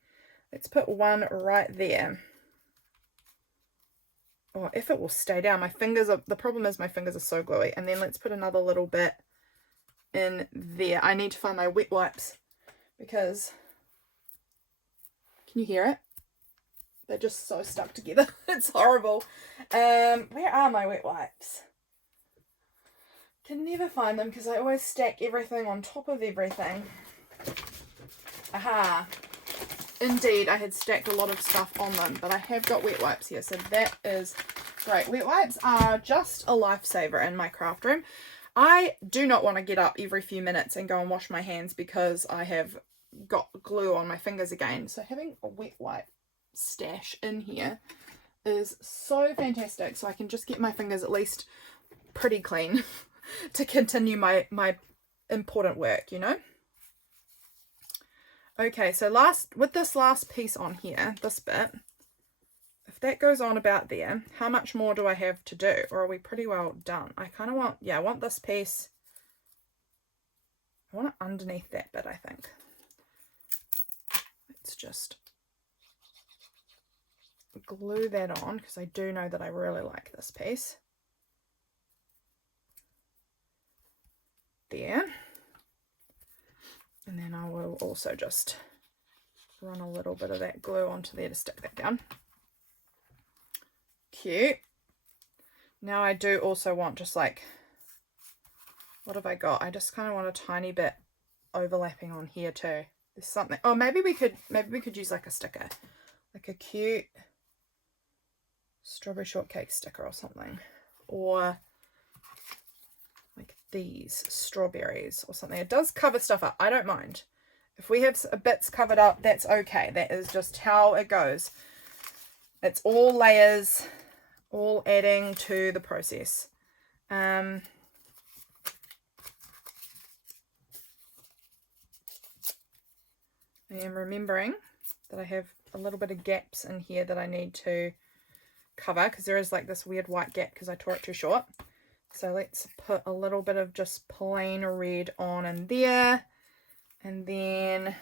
Let's put one right there. Oh, if it will stay down. My fingers are, the problem is my fingers are so gluey. And then let's put another little bit in there. I need to find my wet wipes because, can you hear it? They're just so stuck together. It's horrible. Where are my wet wipes? Can never find them because I always stack everything on top of everything. Aha. Indeed, I had stacked a lot of stuff on them, but I have got wet wipes here, so that is great. Wet wipes are just a lifesaver in my craft room. I do not want to get up every few minutes and go and wash my hands because I have got glue on my fingers again. So having a wet wipe stash in here is so fantastic, so I can just get my fingers at least pretty clean to continue my important work, you know. Okay, so with this last piece on here, this bit, if that goes on about there, how much more do I have to do, or are we pretty well done? I kind of want, yeah, I want this piece, I want it underneath that bit, I think. Let's just glue that on because I do know that I really like this piece. There. And then I will also just run a little bit of that glue onto there to stick that down. Cute. Now I do also want just like, what have I got? I just kind of want a tiny bit overlapping on here too. There's something. Oh, maybe we could use like a sticker, like a cute strawberry shortcake sticker or something, or like these strawberries or something. It does cover stuff up. I don't mind. If we have bits covered up, that's okay. That is just how it goes. It's all layers, all adding to the process. I am remembering that I have a little bit of gaps in here that I need to cover, because there is like this weird white gap because I tore it too short. So let's put a little bit of just plain red on in there, and then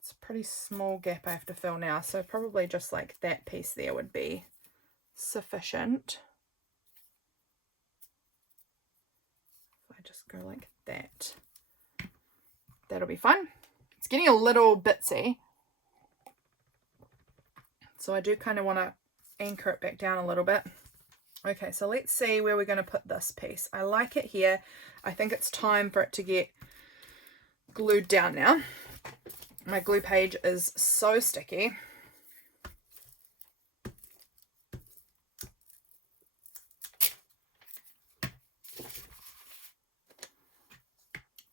it's a pretty small gap I have to fill now, so probably just like that piece there would be sufficient. If I just go like that, that'll be fun. It's getting a little bitsy, so I do kind of want to anchor it back down a little bit. Okay, so let's see where we're going to put this piece. I like it here. I think it's time for it to get glued down now. My glue page is so sticky.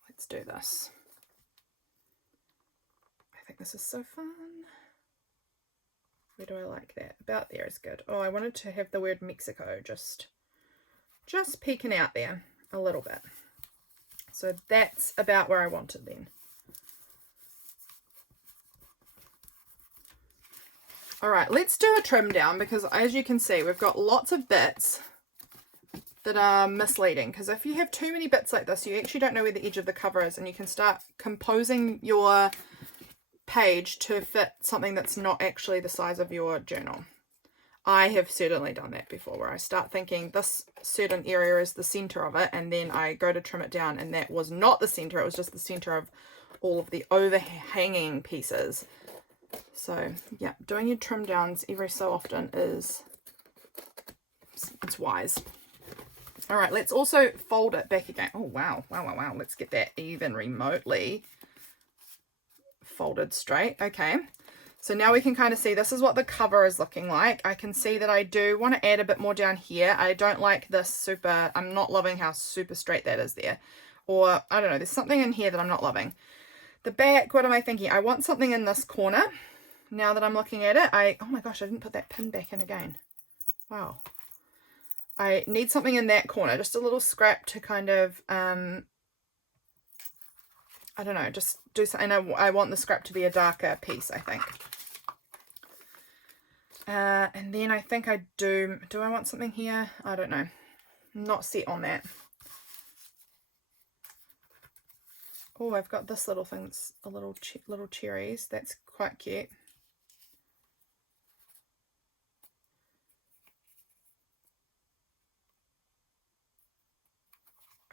Let's do this. I think this is so fun. Where do I like that? About there is good. Oh, I wanted to have the word Mexico just peeking out there a little bit. So that's about where I want it then. All right, let's do a trim down, because as you can see, we've got lots of bits that are misleading, because if you have too many bits like this, you actually don't know where the edge of the cover is, and you can start composing your page to fit something that's not actually the size of your journal. I have certainly done that before, where I start thinking this certain area is the center of it, and then I go to trim it down and that was not the center, it was just the center of all of the overhanging pieces. So yeah, doing your trim downs every so often it's wise. All right, let's also fold it back again. Oh wow, let's get that even remotely folded straight. Okay, so now we can kind of see this is what the cover is looking like. I can see that I do want to add a bit more down here. I don't like this super, I'm not loving how super straight that is there, or I don't know, there's something in here that I'm not loving. The back, what am I thinking? I want something in this corner. Now that I'm looking at it, oh my gosh, I didn't put that pin back in again. Wow. I need something in that corner, just a little scrap to kind of I don't know, just do something. I want the scrap to be a darker piece, I think. And then I think I do I want something here? I don't know. I'm not set on that. Oh, I've got this little thing that's a little cherries. That's quite cute.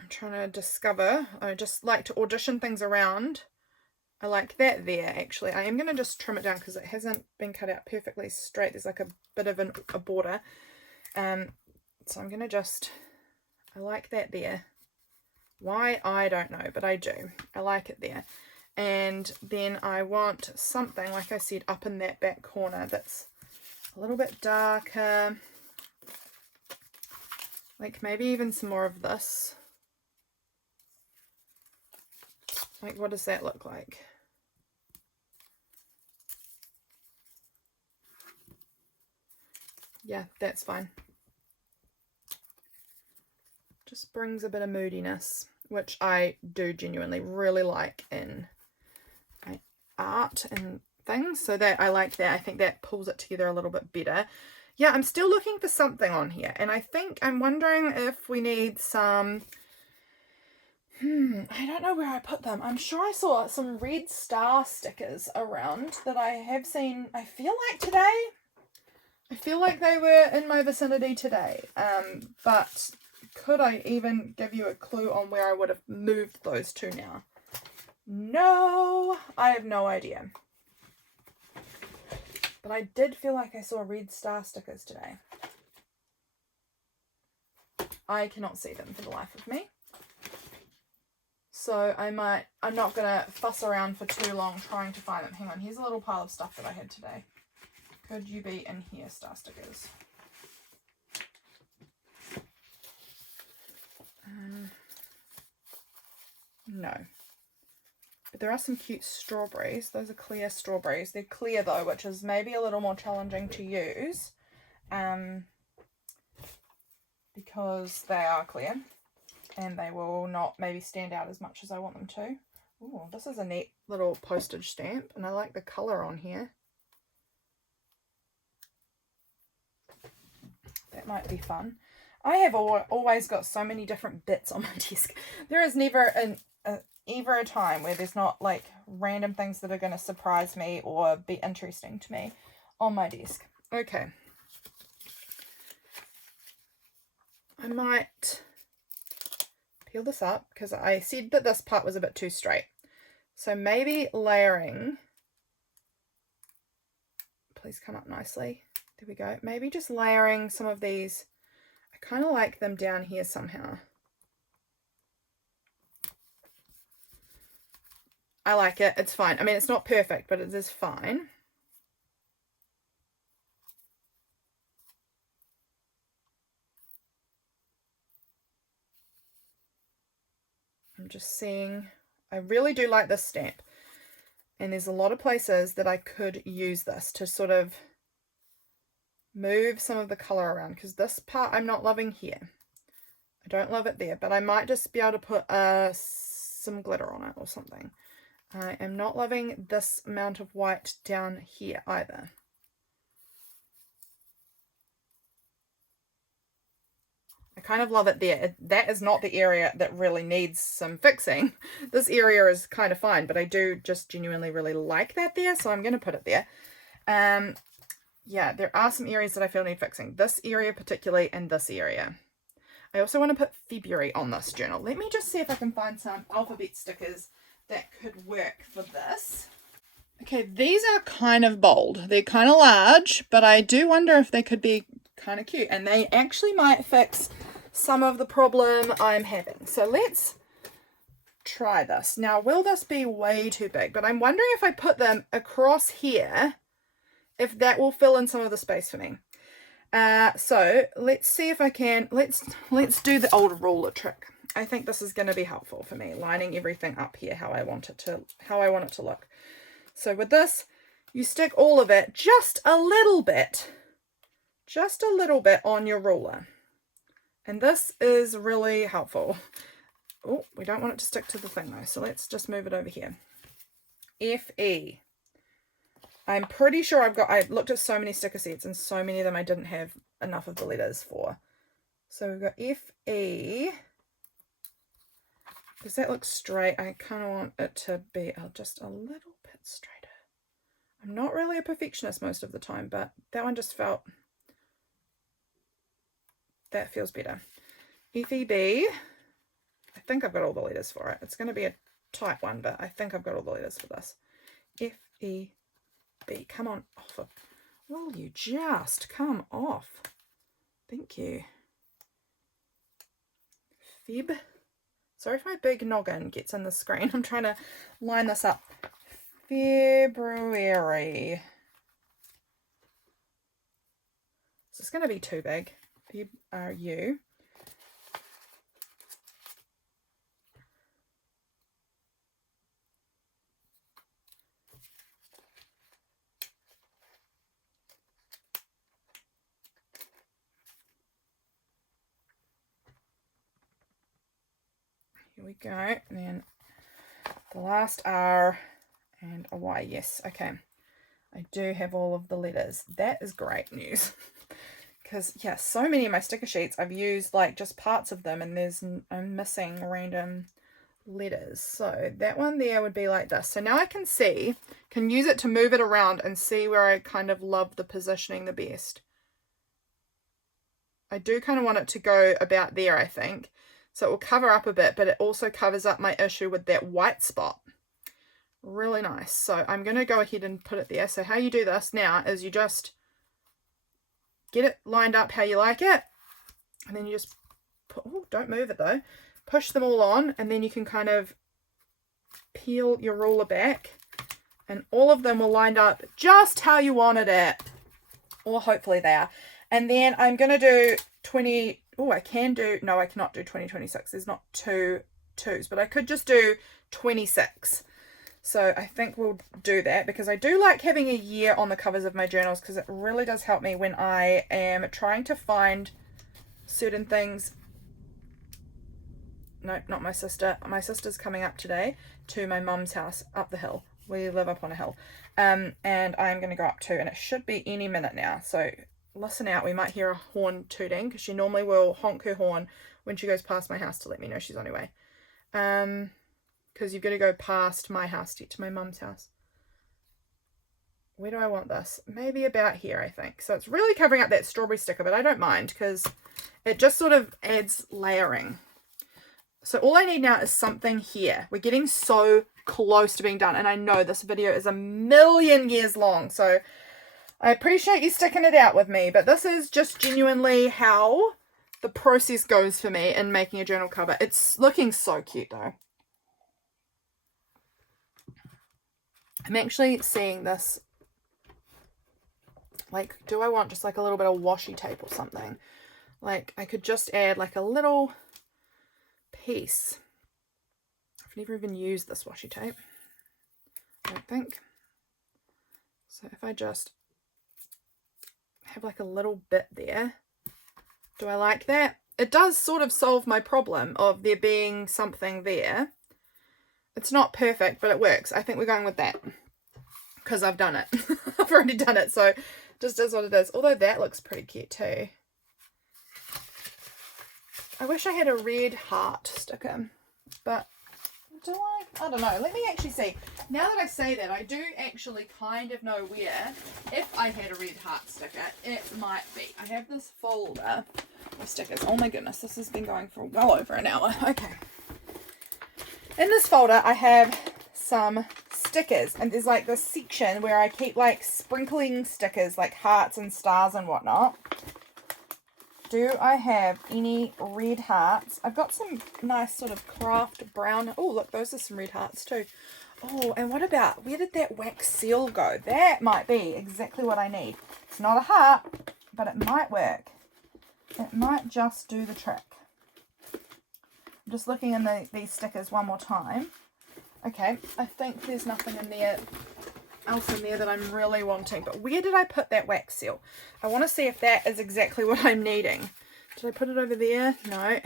I'm trying to discover. I just like to audition things around. I like that there, actually. I am going to just trim it down because it hasn't been cut out perfectly straight. There's like a bit of a border. So I'm going to just, I like that there. Why, I don't know, but I do. I like it there. And then I want something, like I said, up in that back corner that's a little bit darker. Like maybe even some more of this. Like, what does that look like? Yeah, that's fine. Just brings a bit of moodiness, which I do genuinely really like in my art and things. So that I like that. I think that pulls it together a little bit better. Yeah, I'm still looking for something on here. And I think I'm wondering if we need some... I don't know where I put them. I'm sure I saw some red star stickers around that I have seen, I feel like today. I feel like they were in my vicinity today. But could I even give you a clue on where I would have moved those to now? No, I have no idea. But I did feel like I saw red star stickers today. I cannot see them for the life of me. So I'm not going to fuss around for too long trying to find them. Hang on, here's a little pile of stuff that I had today. Could you be in here, star stickers? No. But there are some cute strawberries. Those are clear strawberries. They're clear though, which is maybe a little more challenging to use. Because they are clear and they will not maybe stand out as much as I want them to. Oh, this is a neat little postage stamp, and I like the colour on here. That might be fun. I have always got so many different bits on my desk. There is never ever a time where there's not like random things that are going to surprise me or be interesting to me on my desk. Okay. I might peel this up because I said that this part was a bit too straight. So maybe layering, please come up nicely. There we go. Maybe just layering some of these. I kind of like them down here somehow. I like it. It's fine. I mean, it's not perfect, but it is fine. I'm just seeing, I really do like this stamp. And there's a lot of places that I could use this to sort of move some of the colour around, because this part I'm not loving here. I don't love it there, but I might just be able to put some glitter on it or something. I am not loving this amount of white down here either. I kind of love it there. That is not the area that really needs some fixing. This area is kind of fine, but I do just genuinely really like that there, so I'm going to put it there. Yeah, there are some areas that I feel need fixing. This area particularly, and this area. I also want to put February on this journal. Let me just see if I can find some alphabet stickers that could work for this. Okay, these are kind of bold. They're kind of large, but I do wonder if they could be kind of cute, and they actually might fix some of the problem I'm having. So let's try this. Now, will this be way too big? But I'm wondering if I put them across here, if that will fill in some of the space for me. So let's see if I can, let's do the old ruler trick. I think this is going to be helpful for me, lining everything up here how I want it to look. So with this, you stick all of it just a little bit on your ruler. And this is really helpful. Oh, we don't want it to stick to the thing though, so let's just move it over here. F-E. I'm pretty sure I looked at so many sticker sets, and so many of them I didn't have enough of the letters for. So we've got F-E. Does that look straight? I kind of want it to be just a little bit straighter. I'm not really a perfectionist most of the time, but that one just felt, that feels better. F-E-B. I think I've got all the letters for it. It's going to be a tight one, but I think I've got all the letters for this. F-E-B. Come on off. Will you just come off? Thank you. Feb. Sorry if my big noggin gets in the screen. I'm trying to line this up. February. Is this going to be too big? Feb-R-U. Here we go. And then the last R and a Y. Yes, okay. I do have all of the letters. That is great news. Because, yeah, so many of my sticker sheets I've used like just parts of them, and I'm missing random letters. So that one there would be like this. So now I can use it to move it around and see where I kind of love the positioning the best. I do kind of want it to go about there, I think. So it will cover up a bit, but it also covers up my issue with that white spot. Really nice. So I'm going to go ahead and put it there. So how you do this now is you just get it lined up how you like it. And then you just put, oh, don't move it though. Push them all on, and then you can kind of peel your ruler back, and all of them will line up just how you wanted it. Or hopefully they are. And then I'm going to do 20... Oh, I can do... No, I cannot do 2026. There's not two twos, but I could just do 26. So I think we'll do that because I do like having a year on the covers of my journals because it really does help me when I am trying to find certain things. No, not my sister. My sister's coming up today to my mum's house up the hill. We live up on a hill. And I'm going to go up too, and it should be any minute now. So listen out. We might hear a horn tooting because she normally will honk her horn when she goes past my house to let me know she's on her way. Because you've got to go past my house to get to my mum's house. Where do I want this? Maybe about here, I think. So it's really covering up that strawberry sticker, but I don't mind because it just sort of adds layering. So all I need now is something here. We're getting so close to being done, and I know this video is a million years long, so I appreciate you sticking it out with me, but this is just genuinely how the process goes for me in making a journal cover. It's looking so cute though. I'm actually seeing this, like, do I want just like a little bit of washi tape or something? Like, I could just add like a little piece. I've never even used this washi tape, I don't think. So if I just have like a little bit there, do I like that? It does sort of solve my problem of there being something there. It's not perfect, but it works. I think we're going with that because I've done it. I've already done it, so it just is what it is. Although that looks pretty cute too. I wish I had a red heart sticker, but do I? I don't know. Let me actually see. Now that I say that, I do actually kind of know where, if I had a red heart sticker, it might be. I have this folder of stickers. Oh my goodness, this has been going for well over an hour. Okay. In this folder, I have some stickers, and there's like this section where I keep like sprinkling stickers, like hearts and stars and whatnot. Do I have any red hearts? I've got some nice sort of craft brown. Oh, look, those are some red hearts too. Oh, and what about, where did that wax seal go? That might be exactly what I need. It's not a heart, but it might work. It might just do the trick. I'm just looking in these stickers one more time. Okay, I think there's nothing in there else in there that I'm really wanting, but where did I put that wax seal? I want to see if that is exactly what I'm needing. Did I put it over there? No.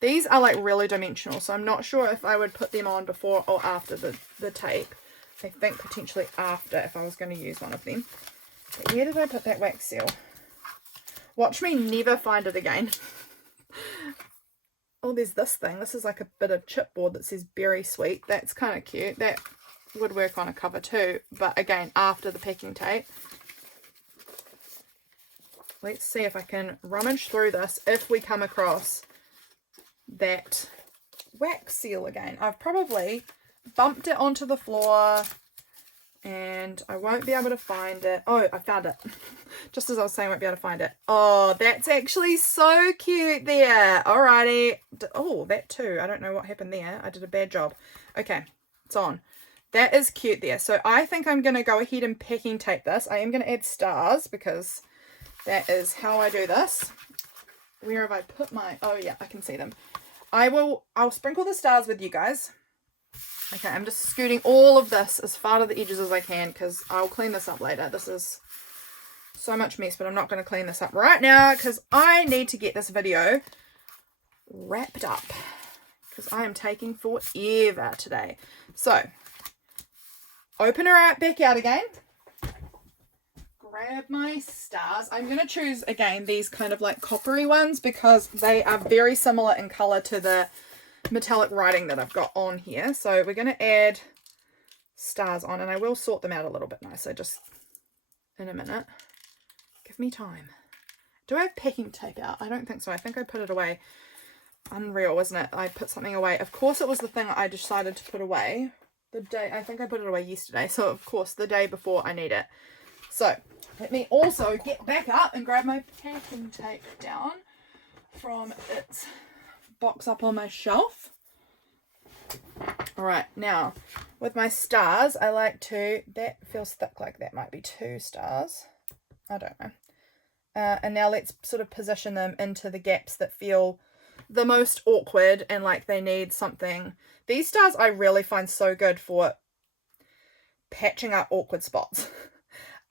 These are like really dimensional, so I'm not sure if I would put them on before or after the tape. I think potentially after if I was going to use one of them. But where did I put that wax seal? Watch me never find it again. Oh, there's this thing. This is like a bit of chipboard that says berry sweet. That's kind of cute. That would work on a cover too, but again after the packing tape. Let's see if I can rummage through this if we come across that wax seal again. I've probably bumped it onto the floor and I won't be able to find it. Oh, I found it. Just as I was saying I won't be able to find it. Oh, that's actually so cute there. Alrighty. Oh, that too. I don't know what happened there. I did a bad job. Okay, it's on. That is cute there. So I think I'm going to go ahead and packing tape this. I am going to add stars because that is how I do this. Where have I put my... Oh, yeah, I can see them. I'll sprinkle the stars with you guys. Okay, I'm just scooting all of this as far to the edges as I can because I'll clean this up later. This is so much mess, but I'm not going to clean this up right now because I need to get this video wrapped up because I am taking forever today. So... open her out back out again. Grab my stars. I'm going to choose, again, these kind of like coppery ones because they are very similar in colour to the metallic writing that I've got on here. So we're going to add stars on, and I will sort them out a little bit nicer just in a minute. Give me time. Do I have packing tape out? I don't think so. I think I put it away. Unreal, wasn't it? I put something away. Of course it was the thing I decided to put away. The day, I think I put it away yesterday, so of course the day before I need it. So let me also get back up and grab my packing tape down from its box up on my shelf. Alright, now with my stars I like to, that feels thick, like that might be 2 stars, I don't know. And now let's sort of position them into the gaps that feel the most awkward and like they need something. These stars I really find so good for patching up awkward spots.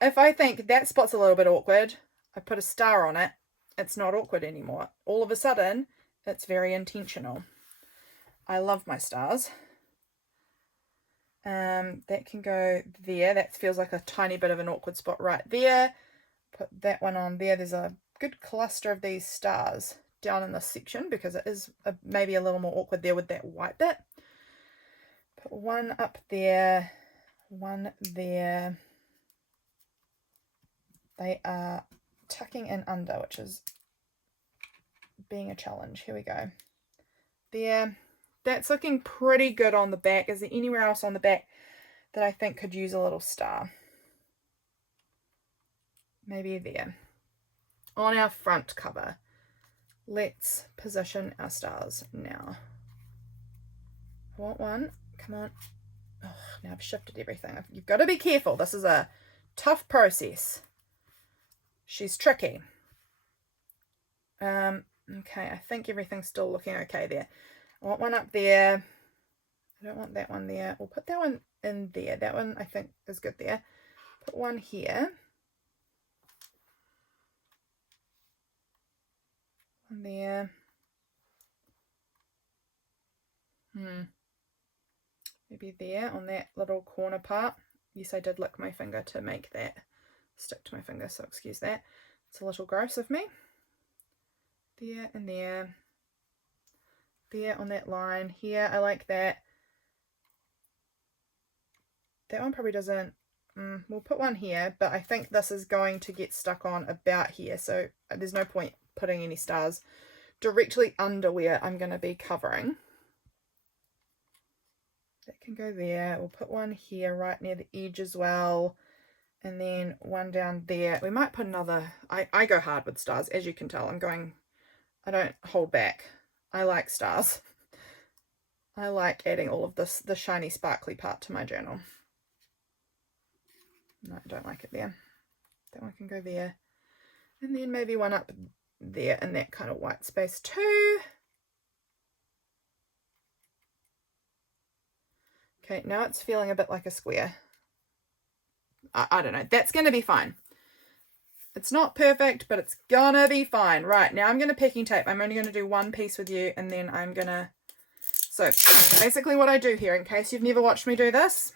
If I think that spot's a little bit awkward, I put a star on it, it's not awkward anymore. All of a sudden, it's very intentional. I love my stars. That can go there. That feels like a tiny bit of an awkward spot right there. Put that one on there. There's a good cluster of these stars down in this section because it is maybe a little more awkward there with that white bit. Put one up there, one there. They are tucking in under, which is being a challenge. Here we go. There. That's looking pretty good on the back. Is there anywhere else on the back that I think could use a little star? Maybe there. On our front cover, let's position our stars now. I want one. Come on. Oh, now I've shifted everything. You've got to be careful. This is a tough process. She's tricky. Okay, I think everything's still looking okay there. I want one up there. I don't want that one there. We'll put that one in there. That one I think is good there. Put one here. One there. Maybe there on that little corner part. Yes, I did lick my finger to make that stick to my finger, so excuse that. It's a little gross of me. There and there. There on that line here. I like that. That one probably doesn't. We'll put one here, but I think this is going to get stuck on about here, so there's no point putting any stars directly under where I'm going to be covering. That can go there. We'll put one here right near the edge as well, and then one down there. We might put another. I go hard with stars, as you can tell. I don't hold back. I like stars. I like adding all of this, the shiny sparkly part to my journal. No, I don't like it there. That one can go there. And then maybe one up there in that kind of white space too. Okay, now it's feeling a bit like a square. I don't know. That's going to be fine. It's not perfect, but it's gonna be fine. Right, now I'm going to packing tape. I'm only going to do one piece with you, and then I'm going to... So, basically what I do here, in case you've never watched me do this,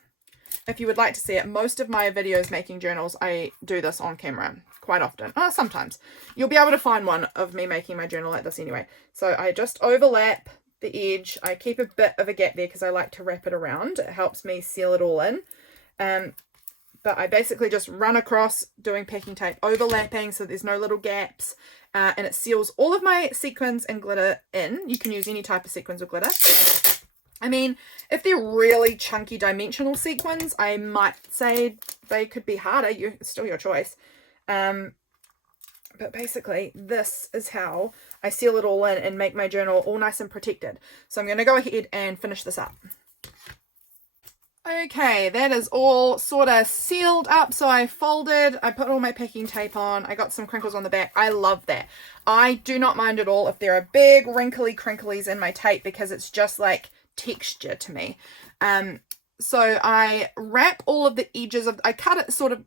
if you would like to see it, most of my videos making journals, I do this on camera quite often. Sometimes. You'll be able to find one of me making my journal like this anyway. So I just overlap the edge. I keep a bit of a gap there because I like to wrap it around. It helps me seal it all in. But I basically just run across doing packing tape, overlapping so there's no little gaps, and it seals all of my sequins and glitter in. You can use any type of sequins or glitter. I mean, if they're really chunky dimensional sequins, I might say they could be harder. It's still your choice. But basically, this is how I seal it all in and make my journal all nice and protected. So I'm going to go ahead and finish this up. Okay, that is all sort of sealed up. So I folded, I put all my packing tape on, I got some crinkles on the back. I love that. I do not mind at all if there are big wrinkly crinklies in my tape because it's just like texture to me. So I wrap all of the edges of, I cut it sort of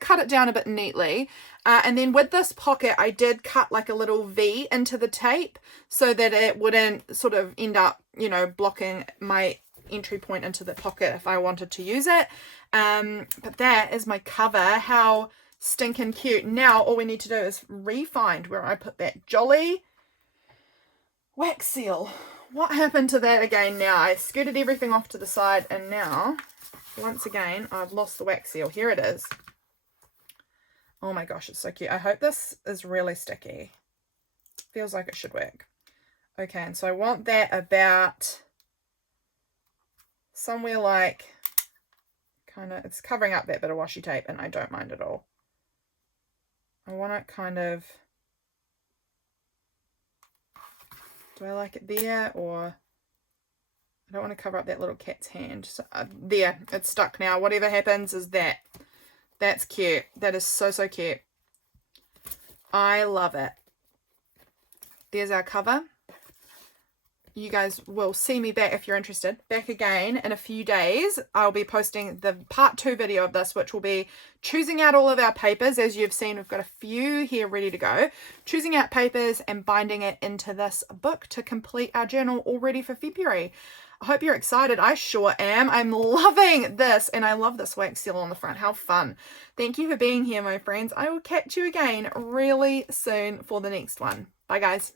cut it down a bit neatly. And then with this pocket, I did cut like a little V into the tape so that it wouldn't sort of end up, you know, blocking my entry point into the pocket if I wanted to use it. But that is my cover. How stinking cute. Now all we need to do is re-find where I put that jolly wax seal. What happened to that again now? I scooted everything off to the side and now once again I've lost the wax seal. Here it is. Oh my gosh, it's so cute. I hope this is really sticky. Feels like it should work. Okay, and so I want that about somewhere like kind of, it's covering up that bit of washi tape and I don't mind at all. I want it kind of, do I like it there, or I don't want to cover up that little cat's hand. So, there, it's stuck now. Whatever happens is that. That's cute. That is so, so cute. I love it. There's our cover. you guys will see me back, if you're interested, back again in a few days. I'll be posting the part 2 video of this, which will be choosing out all of our papers. As you've seen, we've got a few here ready to go. Choosing out papers and binding it into this book to complete our journal all ready for February. I hope you're excited. I sure am. I'm loving this, and I love this wax seal on the front. How fun. Thank you for being here, my friends. I will catch you again really soon for the next one. Bye, guys.